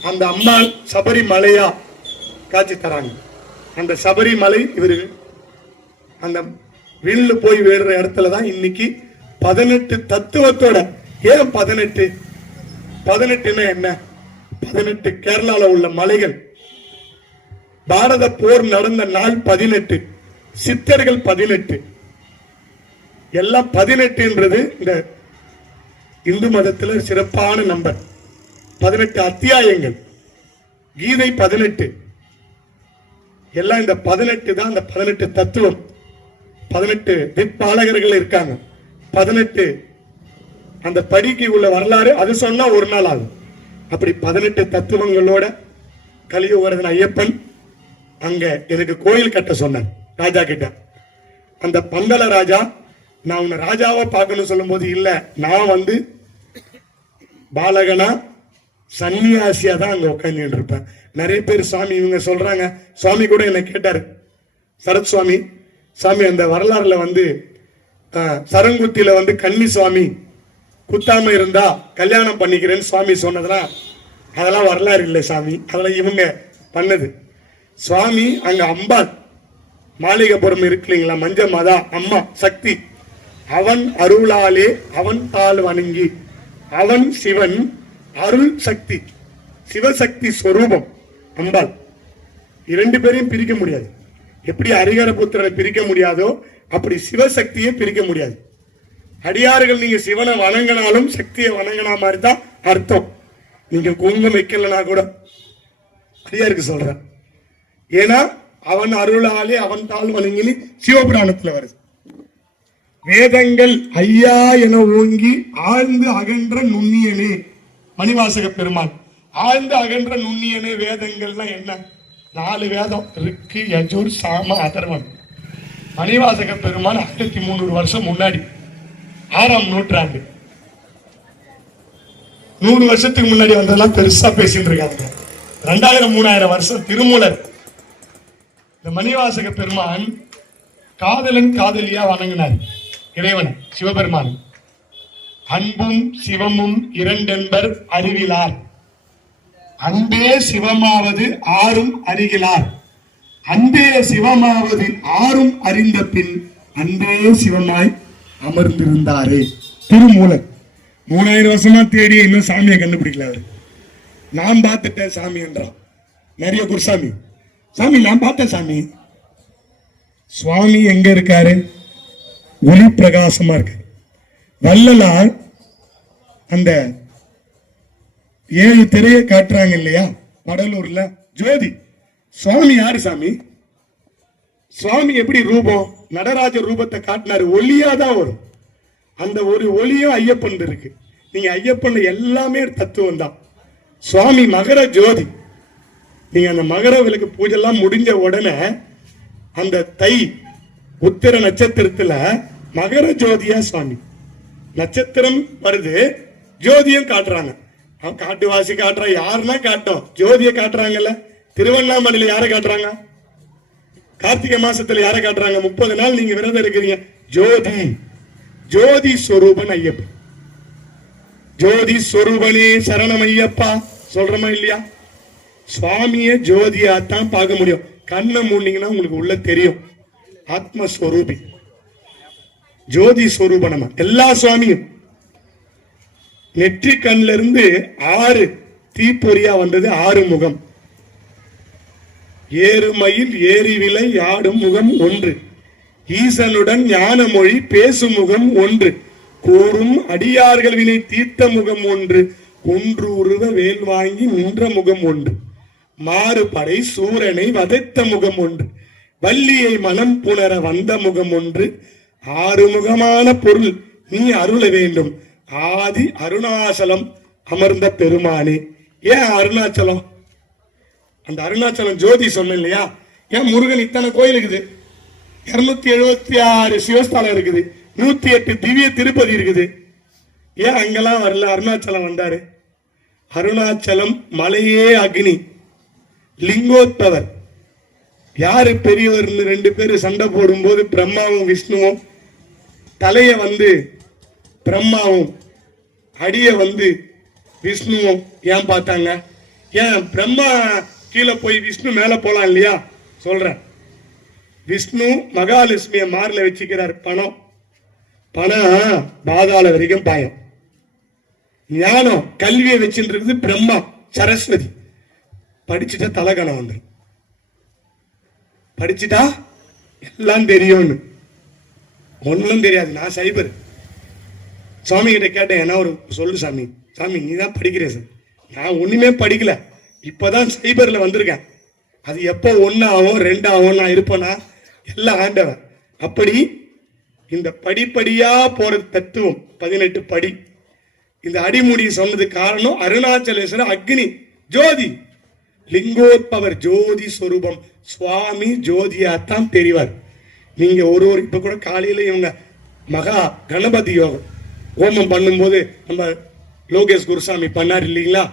அந்த அம்மா சபரி மலையா காட்சி தராங்க. அந்த சபரி மலை இவரு அந்த வில்லு போய் விடுற இடத்துலதான் இன்னைக்கு 18 தத்துவத்தோட. ஏன் 18 என்ன? 18 கேரளால உள்ள மலைகள். பாரத போர் நடந்த நாள் 18, சித்தர்கள் 18, எல்லாம் 18ன்றது இந்த இந்து மதத்துல சிறப்பான நம்பர். 18 அத்தியாயங்கள், கீதை 18, எல்லாம் இந்த 18 தான். இந்த 18 தத்துவம். 18 விற்பாலகர்கள் இருக்காங்க. 18 அந்த படிக்கு உள்ள வரலாறு அது சொன்னா ஒரு நாள் ஆகும். அப்படி 18 தத்துவங்களோட கலியுகவரதன் ஐயப்பன் அங்க எனக்கு கோயில் கட்ட சொன்னார் ராஜா கிட்ட. அந்த பந்தல ராஜா, நான் உன்னை ராஜாவா பார்க்கணும்னு சொல்லும் போது இல்ல, நான் வந்து பாலகனா சன்னியாசியா தான் அங்க உட்காந்துட்டு இருப்பேன். நிறைய பேர் சாமி இவங்க சொல்றாங்க. சுவாமி கூட என்ன கேட்டாரு, சரத் சுவாமி, சாமி அந்த வரலாறுல வந்து சரங்குத்தில வந்து கன்னி சுவாமி குத்தாம இருந்தா கல்யாணம் பண்ணிக்கிறேன்னு சுவாமி சொன்னதெல்லாம் அதெல்லாம் வரலாறு இல்லை சாமி, அதெல்லாம் இவங்க பண்ணது. சுவாமி அங்க அம்பாள் மாளிகைப்புறம் இருக்கு இல்லைங்களா, மஞ்ச மாதா அம்மா சக்தி, அவன் அருளாலே அவன் தாள் வணங்கி, அவன் சிவன் அருள் சக்தி, சிவசக்தி ஸ்வரூபம் அம்பாள். இரண்டு பேரையும் பிரிக்க முடியாது. எப்படி ஹரிஹரபுத்திரனை பிரிக்க முடியாதோ அப்படி சிவசக்தியை பிரிக்க முடியாது. அடியார்கள் நீங்க சிவனை வணங்கினாலும் சக்தியை வணங்கினா மாதிரி தான் அர்த்தம். நீங்க குங்குமம் வைக்கலனா கூட அடியாருக்கு சொல்றேன். ஏன்னா அவன் அருளாலே அவன் தாள் வணங்கி சிவபுராணத்துல வருது. வேதங்கள் ஐயா என ஓங்கி ஆழ்ந்து அகன்ற நுண்ணியனே, மணிவாசக பெருமான் ஆழ்ந்து அகன்ற நுண்ணியனே. வேதங்கள்லாம் என்ன? 4 வேதம், ரிக்கு யஜுர் சாம அதர்வன். மணிவாசக பெருமான் 1300 வருஷம் முன்னாடி 6ஆம் நூற்றாண்டு, 100 வருஷத்துக்கு முன்னாடி வந்ததெல்லாம் பெருசா பேசிட்டு இருக்காங்க. 2000-3000 வருஷம் திருமூலர். இந்த மணிவாசக பெருமான் காதலன் காதலியா வணங்கினார் இறைவன் சிவபெருமான். அன்பும் சிவமும் இரண்டென்பர் அறிவிலார், அன்பே சிவமாவது ஆறும் அறிகிறார், அன்பே சிவமாவது ஆறும் அறிந்த பின் அன்பே சிவமாய் அமர்ந்திருந்தாரே. திருமூலர் 3000 வருஷமா தேடி இன்னும் சாமியை கண்டுபிடிக்கல. அவரு நான் பார்த்துட்டேன் சாமி என்றான். நிறைய குருசாமி, சாமி நான் பார்த்தேன் சாமி. சுவாமி எங்க இருக்காரு? ஒளி பிரகாசமா இருக்காரு. வள்ளலார் அந்த 7 திரையை காட்டுறாங்க இல்லையா வடலூர்ல, ஜோதி. சுவாமி யாரு சாமி? சுவாமி எப்படி ரூபம்? நடராஜ ரூபத்தை காட்டினாரு, ஒளியாதான் வரும். அந்த ஒரு ஒளியும் ஐயப்பன் இருக்கு. நீங்க ஐயப்பன் எல்லாமே தத்துவம் தான். சுவாமி மகர ஜோதி. நீங்க அந்த மகர விளக்கு பூஜை எல்லாம் முடிஞ்ச உடனே அந்த தை உத்திர நட்சத்திரத்துல மகர ஜோதியா சுவாமி. நட்சத்திரம் வருது, ஜோதியும் காட்டுறாங்க. காட்டுவாசி காட்டுறா, யாருன்னா காட்டும், ஜோதியை காட்டுறாங்கல்ல. திருவண்ணாமலையில யாரை காட்டுறாங்க? கார்த்திகை மாசத்துல யாரை காட்டுறாங்க? 30 நாள் நீங்க விரதம் இருக்கிறீங்க. ஜோதி, ஜோதி ஸ்வரூபன் ஐயப்பன். ஜோதி ஸ்வரூபனே சரணம் ஐயப்பா சொல்றமா இல்லையா? சுவாமிய ஜோதியாத்தான் பார்க்க முடியும். கண்ணை மூடினீங்கன்னா உங்களுக்கு உள்ள தெரியும். ஆத்மஸ்வரூபி ஜோதி ஸ்வரூபனமா எல்லா சுவாமியும். நெற்றி கண்ல இருந்து 6 தீப்பொறியா வந்தது, 6 முகம். ஏறுமயில் ஏறி விலை ஆடும் முகம் ஒன்று, ஈசனுடன் ஞான மொழி பேசும் முகம் ஒன்று, கூறும் அடியார்கள் வினை தீர்த்த முகம் ஒன்று, குன்று உருவ வேல் வாங்கி நின்ற முகம் ஒன்று, மாறுபடை சூரனை வதைத்த முகம் ஒன்று, வள்ளியை மனம் புணர வந்த முகம் ஒன்று, 6 முகமான பொருள் நீ அருள வேண்டும், ஆதி அருணாச்சலம் அமர்ந்த பெருமானே. ஏன் அருணாச்சலம்? அந்த அருணாச்சலம் ஜோதி சொன்ன இல்லையா? ஏன் முருகன் இத்தனை கோயில் இருக்குது, 276 சிவஸ்தானம் இருக்குது, 108 திவ்ய திருப்பதி இருக்குது. ஏன் அங்கெல்லாம் வரல? அருணாச்சலம் வந்தாரு. அருணாச்சலம் மலையே அக்னி, லிங்கோத்பவர். யாரு பெரியவர்? 2 பேரு சண்டை போடும்போது பிரம்மாவும் விஷ்ணுவும் தலைய வந்து பிரம்மாவும் அடிய வந்து விஷ்ணுவும் ஏன் பார்த்தாங்க? ஏன் பிரம்மா கீழே போய் விஷ்ணு மேல போலாம் இல்லையா? சொல்றேன். விஷ்ணு மகாலட்சுமிய மார்ல வச்சுக்கிறார். பணம் பாதாள வரைக்கும் பாயம். ஞானம் கல்வியை வச்சுட்டு இருக்குது பிரம்மா சரஸ்வதி. படிச்சுட்டா தலகணம் வந்து, படிச்சுட்டா எல்லாம் தெரியும்னு. ஒன்னும் தெரியாது. நான் சைபர் சுவாமி கிட்ட கேட்டேன், என்ன ஒரு சொல்லு சாமி. சாமி நீ தான் படிக்கிற சார். நான் ஒண்ணுமே படிக்கல, இப்பதான் சைபர்ல வந்திருக்கேன். அது எப்போ 1 ஆகும் 2 ஆகும் நான் இருப்பேனா? எல்லாம் ஆண்டவன். அப்படி இந்த படிப்படியா போற தத்துவம் 18 படி. இந்த அடிமுடி சொன்னது காரணம் அருணாச்சலேஸ்வரர் அக்னி ஜோதி லிங்கோத்பவர் ஜோதி ஸ்வரூபம் சுவாமி ஜோதியாத்தான் தெரிவார். நீங்க ஒரு இப்ப கூட காலையில இவங்க மகா கணபதி யோகம் ஹோமம் பண்ணும்போது நம்ம லோகேஷ் குருசாமி பண்ணார் இல்லைங்களா,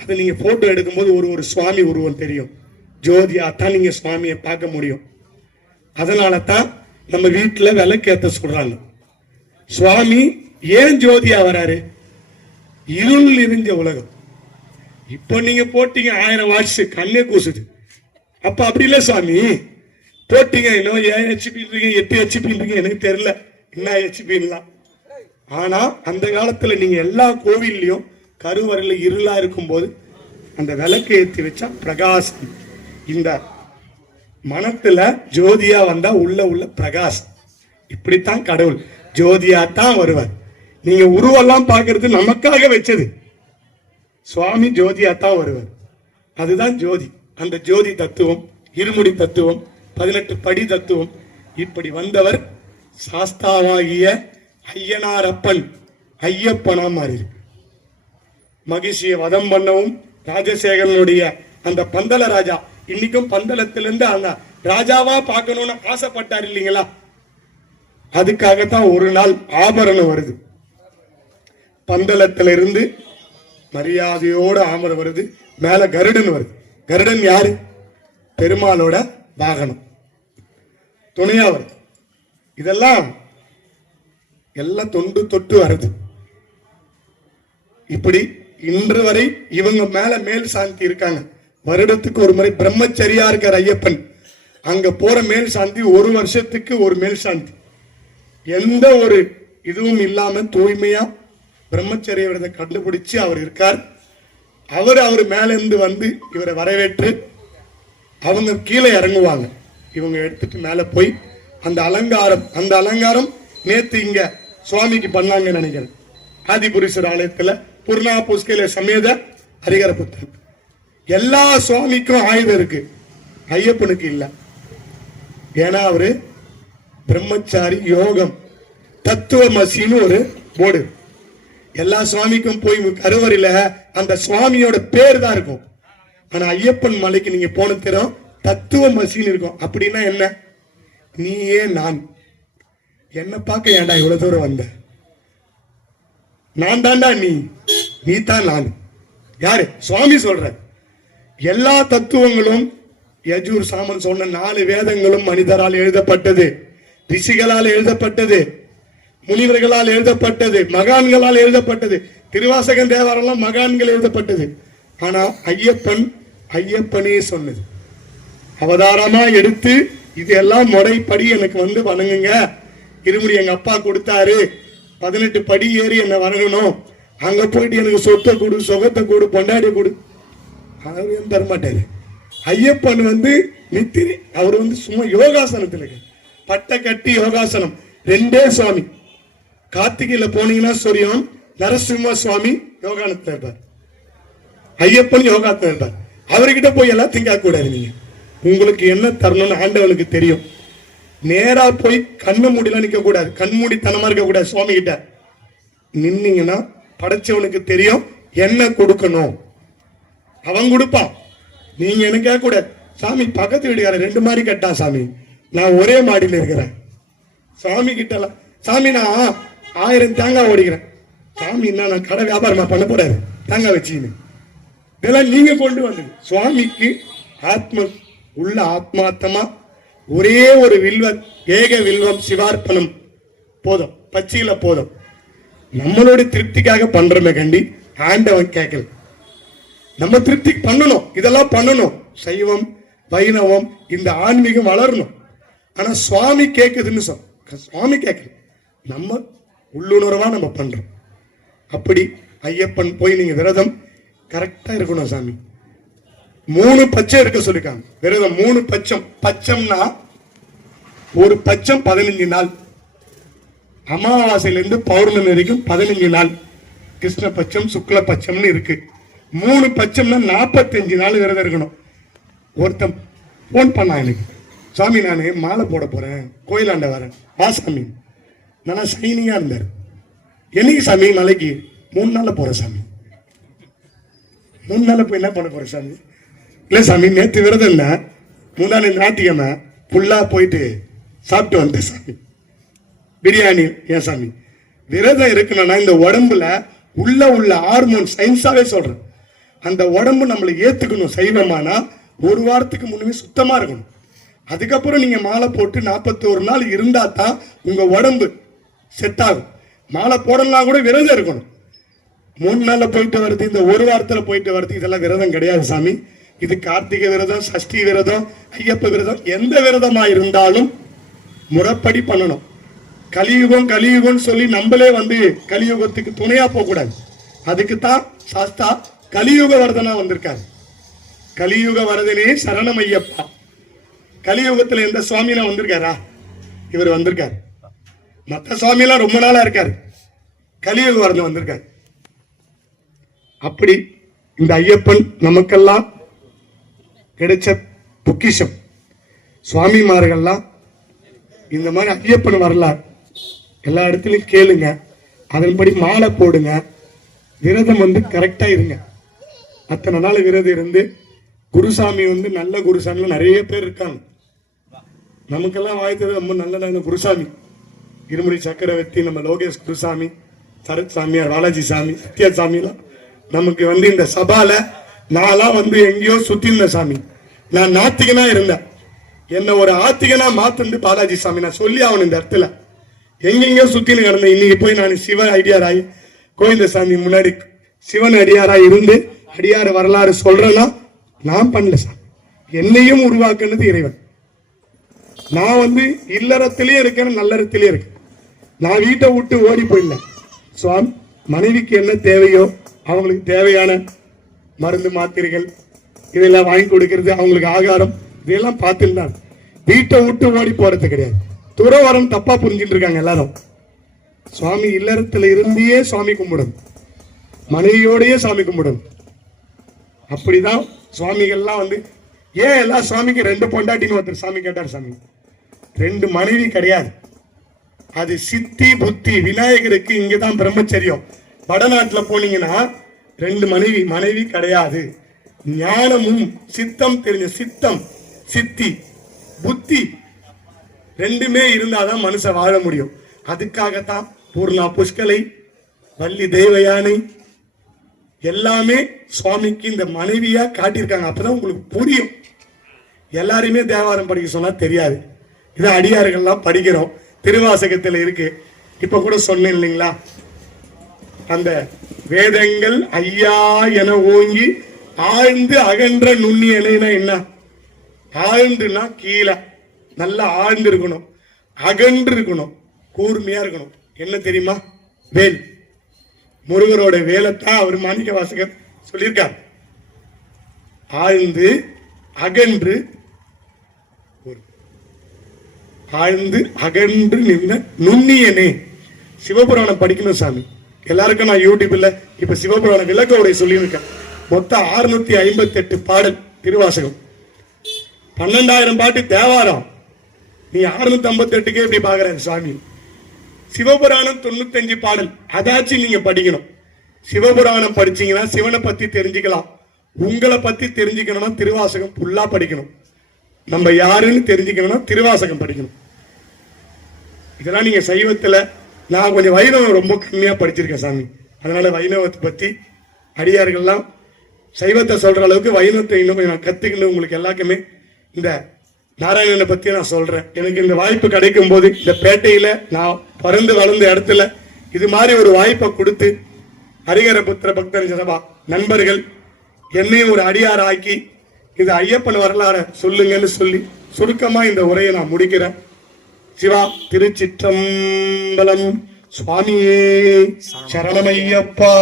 அதை நீங்க போட்டோ எடுக்கும்போது ஒரு சுவாமி உருவம் தெரியும். ஜோதியாத்தான் நீங்க சுவாமியை பார்க்க முடியும். அதனால தான் நம்ம வீட்டில் விளக்கேற்ற சொல்றாங்க. சுவாமி ஏன் ஜோதியா வராரு? இருள் இருந்த உலகம். இப்போ நீங்க போட்டீங்க 1000 வாட்ஸ் கண்ணே கூசுது. அப்ப அப்படி இல்லை சுவாமி, போட்டீங்க இன்னும் 7 HP 8 HP எனக்கு தெரியல என்ன ஹெச்பின்லாம். ஆனா அந்த காலத்துல நீங்க எல்லா கோவில்லையும் கருவறையில இருளா இருக்கும் போது அந்த விளக்கு ஏற்றி வச்சா பிரகாசம். இந்த மனத்துல ஜோதியா வந்தா உள்ள பிரகாசம். இப்படித்தான் கடவுள் ஜோதியா தான் வருவார். நீங்க உருவெல்லாம் பார்க்கறது நமக்காக வச்சது. சுவாமி ஜோதியா தான் வருவார். அதுதான் ஜோதி. அந்த ஜோதி தத்துவம், இருமுடி தத்துவம், 18 படி தத்துவம், இப்படி வந்தவர் சாஸ்தாவாகிய ஐயனாரப்பன் ஐயப்பனா மாறி. மகிழ்ச்சியை வதம் பண்ணவும் ராஜசேகரனுடைய அந்த பந்தல ராஜா இன்னைக்கும் பந்தளத்திலிருந்து அந்த ராஜாவா பார்க்கணும்னு ஆசைப்பட்டார் இல்லைங்களா, அதுக்காகத்தான் ஒரு நாள் ஆபரணம் வருது. பந்தளத்திலிருந்து மரியாதையோட ஆமரம் வருது. மேல கருடன் வருது. கருடன் யாரு? பெருமாளோட வாகனம், துணையா வருது. இதெல்லாம் எல்லாம் தொண்டு தொட்டு வருது. இப்படி இன்று வரை இவங்க மேல் சாந்தி இருக்காங்க. வருடத்துக்கு ஒரு முறை பிரம்மச்சரியா இருக்கார் ஐயப்பன். அங்க போற மேல் சாந்தி 1 வருஷத்துக்கு ஒரு மேல் சாந்தி. எந்த ஒரு இதுவும் இல்லாம தூய்மையா பிரம்மச்சரிய விரதத்தை கண்டுபிடிச்சு அவர் இருக்கார். அவர் மேல இருந்து வந்து இவரை வரவேற்று அவங்க கீழே இறங்குவாங்க. இவங்க எடுத்துட்டு மேல போய் அந்த அலங்காரம் நேத்து இங்க சுவாமிக்கு பண்ணாங்க நினைக்கிறேன். ஆதிபுரீஸ்வரர் ஆலயத்துல பூர்ணா புஷ்கையில சமேத ஹரிகர புத்தன். எல்லா சுவாமிக்கும் ஆயுதம் இருக்கு, ஐயப்பனுக்கு இல்ல. ஏன்னா அவரு பிரம்மச்சாரி யோகம் தத்துவமசின்னு ஒரு போர்டு. எல்லா சுவாமிக்கும் போய் கருவறையில அந்த சுவாமியோட பேர் தான் இருக்கும். ஆனா ஐயப்பன் மலைக்கு நீங்க போன தரம் தத்துவமசின்னு இருக்கும். அப்படின்னா என்ன? நீயே நான். என்ன பார்க்க ஏன்டா இவ்வளவு தூரம் வந்த? நான் தாண்டா நீ தான் நான். யாரு? சுவாமி சொல்ற. எல்லா தத்துவங்களும் யஜூர் சாமன் சொன்ன 4 வேதங்களும் மனிதரால் எழுதப்பட்டது, ரிஷிகளால் எழுதப்பட்டது, முனிவர்களால் எழுதப்பட்டது, மகான்களால் எழுதப்பட்டது. திருவாசகன் தேவாரெல்லாம் மகான்கள் எழுதப்பட்டது. ஆனா ஐயப்பனே சொன்னது. அவதாரமா எடுத்து இதெல்லாம் முறைப்படி எனக்கு வந்து வணங்குங்க. இருமுடி எங்க அப்பா கொடுத்தாரு, 18 படி ஏறி என்ன வணங்கணும். அங்க போயிட்டு எனக்கு சொத்தை கொடு, சொகத்தை கொடு, பொண்டாடி கொடு, அவரும் தரமாட்டாரு. ஐயப்பன் வந்து நித்திரி, அவர் வந்து சும்மா யோகாசனத்துல பட்டை கட்டி யோகாசனம். 2 சுவாமி. கார்த்திகையில போனீங்கன்னா சொரியம் நரசிம்ம சுவாமி யோகானத்துல இருப்பார், ஐயப்பன் யோகாத்துல இருப்பார். அவர்கிட்ட போய் எல்லாம் திங்கா கூடாது. நீங்க உங்களுக்கு என்ன தரணும்னு ஆண்டவனுக்கு தெரியும். நேரா போய் கண்ணு மூடிலாம் நிக்க கூடாது, கண்மூடித்தனமா இருக்க கூடாது. சுவாமி கிட்ட நின்னீங்கன்னா படைச்சவனுக்கு தெரியும் என்ன கொடுக்கணும், அவன் கொடுப்பான். நீங்க எனக்கா கூட சாமி பக்கத்து வீடுகார 2 மாடி கட்டா சாமி, நான் ஒரே மாடியில் இருக்கிறேன். சாமி கிட்டலாம் சாமி நான் 1000 தேங்காய் ஓடிக்கிறேன். சாமி நான் கடை வியாபாரமா பண்ண போறாரு தேங்காய் வச்சுன்னு. இதெல்லாம் நீங்க கொண்டு வந்தது. சுவாமிக்கு உள்ள ஆத்மாத்தமா ஒரே ஒரு வில்வம், ஏக வில்வம் சிவார்ப்பணம் போதும், பச்சையில போதும். நம்மளோட திருப்திக்காக பண்றோமே கண்டி ஆண்டவன் கேட்கல. நம்ம திருப்தி பண்ணணும், இதெல்லாம் பண்ணணும். சைவம் வைணவம் இந்த ஆன்மீகம் வளரணும். ஆனா சுவாமி கேட்குதுன்னு சுவாமி கேட்கல, நம்ம உள்ளுணர்வா நம்ம பண்றோம். அப்படி ஐயப்பன் போய் நீங்க விரதம் கரெக்டா இருக்கணும். சாமி 3 பச்சை இருக்க சொல்லிருக்காங்க. விரதம் 3 பச்சம். பச்சம்னா ஒரு பச்சம் 15 நாள். அமாவாசையிலிருந்து பௌர்ணமி வரைக்கும் 15 நாள். கிருஷ்ண பச்சம் சுக்ல பச்சம்னு இருக்கு. 3 பச்சம்னா 45 நாள் விரதம் இருக்கணும். ஒருத்தன் போன் பண்ணா எனக்கு, சாமி நான் மாலை போட போறேன், கோயிலாண்ட வரேன், வா சாமி. நல்லா சைனிங்கா இருந்தார். என்னைக்கு சாமி? நாளைக்கு 3 நாள்ல போறேன் சாமி. 3 நாள்ல போய் என்ன பண்ண போறேன் சாமி? இல்ல சாமி, நேற்று விரதம் இல்ல, 3 நாள் ஞாயிற்றுக்கிழமை ஃபுல்லா போயிட்டு சாப்பிட்டு வந்தேன் சாமி, பிரியாணி. ஏன் சாமி? விரதம் இருக்கணும்னா இந்த உடம்புல உள்ள ஹார்மோன், சயின்ஸாவே சொல்றேன், அந்த உடம்பு நம்மளை ஏத்துக்கணும். சைவமானா 1 வாரத்துக்கு முன்னே சுத்தமா இருக்கணும். அதுக்கப்புறம் நீங்க மாலை போட்டு 41 நாள் இருந்தா தான் உங்க உடம்பு செட் ஆகும். மாலை போடலாம் கூட விரதம் இருக்கணும். 3 நாள்ல போயிட்டு வருது, இந்த 1 வாரத்துல போயிட்டு வருது, இதெல்லாம் விரதம் கிடையாது சாமி. இது கார்த்திகை விரதம், சஷ்டி விரதம், ஐயப்ப விரதம், எந்த விரதமா இருந்தாலும் முறைப்படி பண்ணணும். கலியுகம் சொல்லி நம்மளே கலியுகத்துக்கு துணையா போக கூடாது. அதுக்கு தான் சாஸ்தா கலியுக வரதனா வந்திருக்காரு. கலியுக வரதனே சரணம் ஐயப்பா. கலியுகத்துல எந்த சுவாமினா வந்திருக்காரா? இவர் வந்திருக்காரு. மற்ற சுவாமியெல்லாம் ரொம்ப நாளா இருக்காரு, கலியுக வரதன் வந்திருக்காரு. அப்படி இந்த ஐயப்பன் நமக்கெல்லாம் கிடைச்ச பொக்கிஷம். சுவாமிமார்கள்லாம் இந்த மாதிரி ஐயப்பன் வரலாறு எல்லா இடத்துலையும் கேளுங்க, அதன்படி மாலை போடுங்க, விரதம் கரெக்டா இருங்க. அத்தனை நாள் விரதம் இருந்து குருசாமி நல்ல குருசாமி நிறைய பேர் இருக்காங்க. நமக்கெல்லாம் வாய்த்தது ரொம்ப நல்ல குருசாமி. இருமுடி சக்கரவர்த்தி, நம்ம லோகேஷ் குருசாமி, சரத் சாமியார், பாலாஜி சாமி, சத்யா சாமிலாம் நமக்கு இந்த சபால நான்லாம் எங்கேயோ சுத்தி இருந்த சாமி. நான் நாத்திகனா இருந்தேன், என்ன ஒரு ஆத்திகனா மாத்து பாலாஜி சாமி. நான் சொல்லி அவன் இந்த இடத்துல எங்கெங்கயோ சுத்தின்னு கிடந்தேன். இன்னைக்கு போய் நான் சிவ அடியாராய் கோவிந்தசாமி முன்னாடி சிவன் அடியாராய் இருந்து அடியார வரலாறு சொல்றேன்னா நான் பண்ணல சார். என்னையும் உருவாக்குனது இறைவன். நான் இல்லறத்திலயும் இருக்கேன், நல்லறத்திலயும் இருக்கேன். நான் வீட்டை விட்டு ஓடி போயிடல. சுவாமி மனைவிக்கு என்ன தேவையோ அவங்களுக்கு தேவையான மருந்து மாத்திரைகள் இதெல்லாம் வாங்கி கொடுக்கறது, அவங்களுக்கு ஆகாரம் இதெல்லாம் பார்த்துருந்தாங்க. வீட்டை விட்டு ஓடி போறது கிடையாது. துறவரம் தப்பா புரிஞ்சுட்டு இருக்காங்க எல்லாரும். சுவாமி இல்லறத்துல இருந்தே சுவாமி கும்பிடும், மனைவியோடயே சாமி கும்பிடும். அப்படிதான் சுவாமிகள்லாம் ஏன் எல்லா சுவாமிக்கு 2 பொண்டாட்டின்னு ஒருத்தர் சாமி கேட்டார். சாமி 2 மனைவி கிடையாது. அது சித்தி புத்தி. விநாயகருக்கு இங்கதான் பிரம்மச்சரியம். வடநாட்டுல போனீங்கன்னா 2 மனைவி கிடையாது. ஞானமும் சித்தம் தெரிஞ்ச சித்தம் சித்தி புத்தி 2மே இருந்தாதான் மனுஷன் வாழ முடியும். அதுக்காகத்தான் பூர்ணா புஷ்கலை, வள்ளி தேவயானை எல்லாமே சுவாமிக்கு இந்த மனைவியா காட்டியிருக்காங்க. அப்பதான் உங்களுக்கு புரியும். எல்லாருமே தேவாரம் படிக்க சொன்னா தெரியாது. இது அடியார்கள்லாம் படிக்கிறோம், திருவாசகத்துல இருக்கு. இப்ப கூட சொன்னேன் இல்லைங்களா, அந்த வேதங்கள் ஐயா என ஓங்கி ஆழ்ந்து அகன்ற நுண்ணியலைனா என்ன? ஆழ்ந்துனா கீழே நல்லா ஆழ்ந்து இருக்கணும், அகன்று இருக்கணும், கூர்மையா இருக்கணும். என்ன தெரியுமா? வேல். முருகரோட வேலைத்தான் அவர் மாணிக்க வாசகர் சொல்லியிருக்கார். ஆழ்ந்து அகன்று, ஆழ்ந்து அகன்று நின்ற நுண்ணியனே. சிவபுராணம் படிக்கணும் சாமி. எல்லாருக்கும் நான் யூடியூப்ல இப்ப சிவபுராண விளக்க உரை சொல்லியிருக்கேன். மொத்தம் 658 பாடல் திருவாசகம், 12,000 பாட்டு தேவாரம். நீ 658க்கே இப்படி பாக்குறாரு சுவாமி. சிவபுராணம் 95 பாடல், அதாச்சும் நீங்க படிக்கணும். சிவபுராணம் படிச்சீங்கன்னா சிவனை பத்தி தெரிஞ்சுக்கலாம். உங்களை பத்தி தெரிஞ்சுக்கணும்னா திருவாசகம் ஃபுல்லா படிக்கணும். நம்ம யாருன்னு தெரிஞ்சுக்கணும்னா திருவாசகம் படிக்கணும். இதெல்லாம் நீங்க சைவத்துல, நான் கொஞ்சம் வைணவம் ரொம்ப கம்மியா படிச்சிருக்கேன் சாமி. அதனால வைணவத்தை பத்தி அடியார்கள்லாம் சைவத்தை சொல்ற அளவுக்கு வைணவத்தை இன்னும் கொஞ்சம் கத்துக்கணும். உங்களுக்கு எல்லாருக்குமே இந்த நாராயணனை பத்தி நான் சொல்றேன். எனக்கு இந்த வாய்ப்பு கிடைக்கும் போது இந்த பேட்டையில நான் பிறந்து வளர்ந்த இடத்துல இது மாதிரி ஒரு வாய்ப்பை கொடுத்து ஹரிகர புத்திர பக்தர் சபா நண்பர்கள் என்னையும் ஒரு அடியார் ஆக்கி இது ஐயப்பன் வரலாற சொல்லுங்கன்னு சொல்லி சுருக்கமா இந்த உரையை நான் முடிக்கிறேன். சிவா திருச்சிற்றம்பலம். சுவாமியே சரணமையப்பா.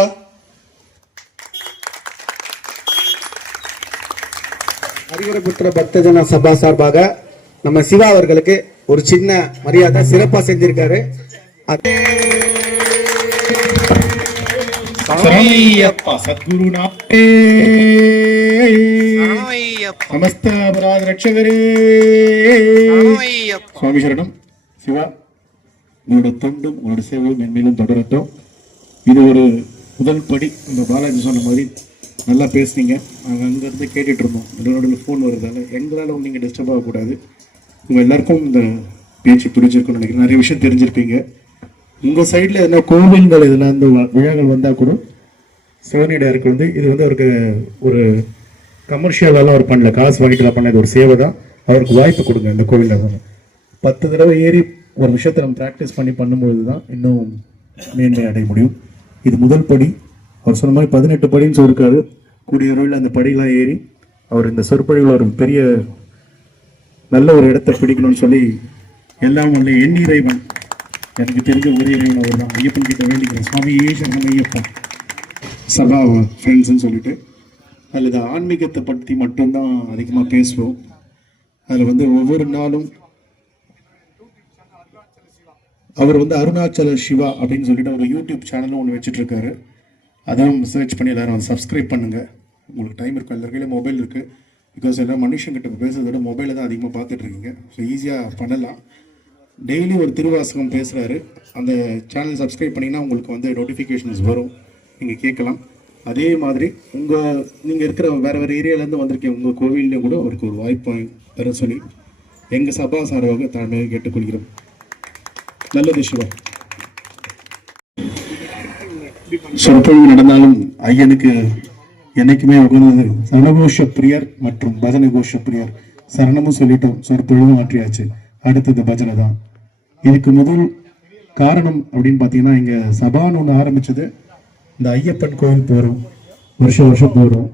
ஹரிகரபுத்திர பக்தஜன சபா சார்பாக நம்ம சிவா அவர்களுக்கு ஒரு சின்ன மரியாதை சிறப்பா செஞ்சிருக்காரு. சரணையப்பா சத்குருநாதே சமஸ்த அபராத ரட்சகரே சுவாமி சரணம். சிவா, உங்களோட தொண்டும் உங்களோட சேவையும் மென்மேலும் தொடரட்டும். இது ஒரு முதல் படி. இந்த பாலாஜி சொன்ன மாதிரி நல்லா பேசுனீங்க. நாங்கள் அங்கேருந்து கேட்டுட்டு இருந்தோம். என்னோட ஃபோன் வருதால எங்களால் நீங்கள் டிஸ்டர்ப் ஆகக்கூடாது. உங்கள் எல்லாருக்கும் இந்த பேச்சு பிடிச்சிருக்குன்னு நினைக்கிறேன். நிறைய விஷயம் தெரிஞ்சிருப்பீங்க. உங்கள் சைடில் எதனா கோவில்கள் இதெல்லாம் இந்த விழாக்கள் வந்தால் கூட சிவனி டைரக்டர் வந்து இது வந்து அவருக்கு ஒரு கமர்ஷியலெல்லாம் அவர் பண்ணல, காசு வாங்கிட்டுலாம் பண்ண, இது ஒரு சேவை தான். அவருக்கு வாய்ப்பு கொடுங்க. இந்த கோவிலில் வந்து 10 தடவை ஏறி ஒரு விஷயத்தை நம்ம ப்ராக்டிஸ் பண்ணி பண்ணும்போது தான் இன்னும் மேன்மை அடைய முடியும். இது முதல் படி. அவர் சொன்ன மாதிரி 18 படின்னு சொல்லியிருக்காரு. கூடிய விரைவில் அந்த படியெல்லாம் ஏறி அவர் இந்த சொற்பொழிவில் ஒரு பெரிய நல்ல ஒரு இடத்தை பிடிக்கணும்னு சொல்லி எல்லாம் உள்ள எண்ணிறைவன், எனக்கு தெரிஞ்ச ஒரே இறைவன் அவர் தான். ஐயப்பன் கிட்ட வேண்டிக்கிறேன், சுவாமி சரணம் ஐயப்பன். சபா ஃப்ரெண்ட்ஸ்ன்னு சொல்லிட்டு அதில் இந்த ஆன்மீகத்தை பற்றி மட்டும்தான் அதிகமாக பேசுவோம். அதில் வந்து ஒவ்வொரு நாளும் அவர் வந்து அருணாச்சல சிவா அப்படின்னு சொல்லிட்டு ஒரு யூடியூப் சேனலும் ஒன்று வச்சுட்டு இருக்காரு. அதான் சர்ச் பண்ணி எல்லாரும் அதை சப்ஸ்கிரைப் பண்ணுங்கள். உங்களுக்கு டைம் இருக்கும், எல்லா கையில மொபைல் இருக்குது. பிகாஸ் எல்லாம் மனுஷங்கிட்ட பேசுறத விட மொபைலில் தான் அதிகமாக பார்த்துட்டு இருக்கீங்க. ஸோ ஈஸியாக பண்ணலாம். டெய்லி ஒரு திருவாசகம் பேசுகிறாரு. அந்த சேனல் சப்ஸ்கிரைப் பண்ணிங்கன்னா உங்களுக்கு வந்து நோட்டிஃபிகேஷன்ஸ் வரும், நீங்கள் கேட்கலாம். அதே மாதிரி நீங்கள் இருக்கிற வேறு ஏரியாவிலேருந்து வந்திருக்கீங்க, உங்கள் கோவில்லேயே கூட அவருக்கு ஒரு வாய்ப்பு தர சொல்லி எங்கள் சபா சார்பாக தாழ்மையாக கேட்டுக்கொள்கிறோம். நல்லது சிவா. சொற்பொழிவு நடந்தாலும் ஐயனுக்கு என்னைக்குமே உகந்தது சரணகோஷ பிரியர் மற்றும் பஜனை கோஷ பிரியர். சரணமும் சொல்லிட்டோம், சொற்பொழிவும் மாற்றியாச்சு. அடுத்தது பஜனை தான். இதுக்கு முதல் காரணம் அப்படின்னு பார்த்தீங்கன்னா, இங்கே சபான்னு ஒன்று ஆரம்பிச்சது. இந்த ஐயப்பன் கோவில் போகிறோம், வருஷம் போகிறோம்.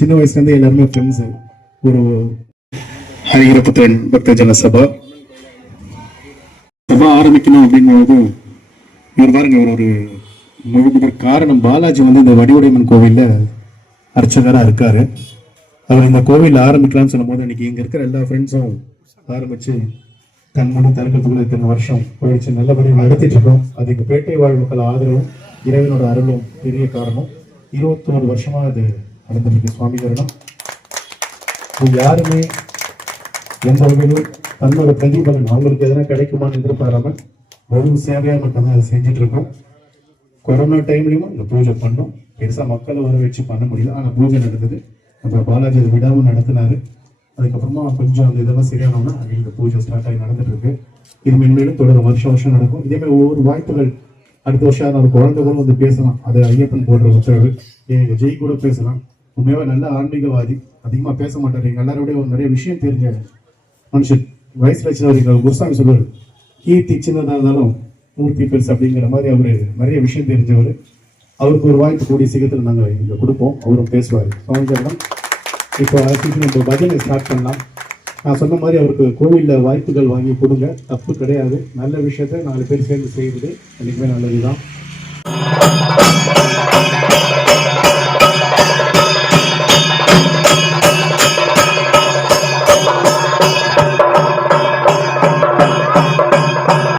சின்ன வயசுலேருந்து எல்லாருமே ஃப்ரெண்ட்ஸு. ஒரு ஹரிஹரபுத்திரன் பக்தஜன சபா ஆரம்பிக்கணும் அப்படின்னும்போது இவர் பாருங்க, ஒரு முழுமுதற் காரணம் பாலாஜி வந்து இந்த வடிவுடையம்மன் கோவிலில் அர்ச்சகராக இருக்காரு. அவர் இந்த கோவில் ஆரம்பிக்கலாம்னு சொல்லும் போது இன்னைக்கு இங்கே இருக்கிற எல்லா ஃப்ரெண்ட்ஸும் ஆரம்பித்து கண்மூடி திறக்கிறதுக்குள்ள இத்தனை வருஷம் போயிடுச்சு, நல்லபடியாக நடத்திட்டு இருக்கோம். அதுக்கு பேட்டை வாழ் மக்கள் ஆதரவும் இறைவனோட அருளும் பெரிய காரணம். 21 வருஷமாக அது நடந்துருக்கு. சுவாமி சரணம். யாருமே எந்த வகையிலும் தன்னோட பிரதிபலன் அவங்களுக்கு எதனா கிடைக்குமான்னு எதிர்பாராம வெறும் சேவையாக மட்டும்தான் அதை செஞ்சுட்டு இருக்கோம். கொரோனா டைம்லையும் இந்த பூஜை பண்ணோம். பெருசாக மக்களை வர வச்சு பண்ண முடியல, ஆனால் பூஜை நடந்தது. அப்புறம் பாலாஜி அதை விடாமல் நடத்தினாரு. அதுக்கப்புறமா கொஞ்சம் அந்த இதெல்லாம் சரியானோன்னா இந்த பூஜை ஸ்டார்ட் ஆகி நடந்துட்டு இருக்கு. இது மென்மேலும் தொடரும், வருஷம் நடக்கும். இதேமாதிரி ஒவ்வொரு வாய்ப்புகள் அடுத்த வருஷம் ஒரு குழந்தை கூட வந்து பேசலாம். அது ஐயப்பன் போடுற உத்தரவு. எங்கள் ஜெய் கூட பேசலாம். உண்மையாக நல்ல ஆன்மீகவாதி, அதிகமாக பேச மாட்டார். எங்கள் எல்லாரோடய ஒரு நிறைய விஷயம் தெரிஞ்ச மனுஷன். வயசுல சின்ன குருசாமி சொல்லுவார், கீர்த்தி சின்னதாக இருந்தாலும் மூர்த்தி பெருசு அப்படிங்கிற மாதிரி அவர் நிறைய விஷயம் தெரிஞ்சவர். அவருக்கு ஒரு வாய்ப்பு கூடிய சீக்கிரத்தில் நாங்கள் இங்கே கொடுப்போம். அவரும் பேசுவார். சுவாமிஜனம். இப்போ நம்ம பஜனை ஸ்டார்ட் பண்ணலாம். நான் சொன்ன மாதிரி அவருக்கு கோவிலில் வாய்ப்புகள் வாங்கி கொடுங்க, தப்பு கிடையாது. நல்ல விஷயத்த 4 பேர் சேர்ந்து செய்வது என்றைக்குமே நல்லது தான்.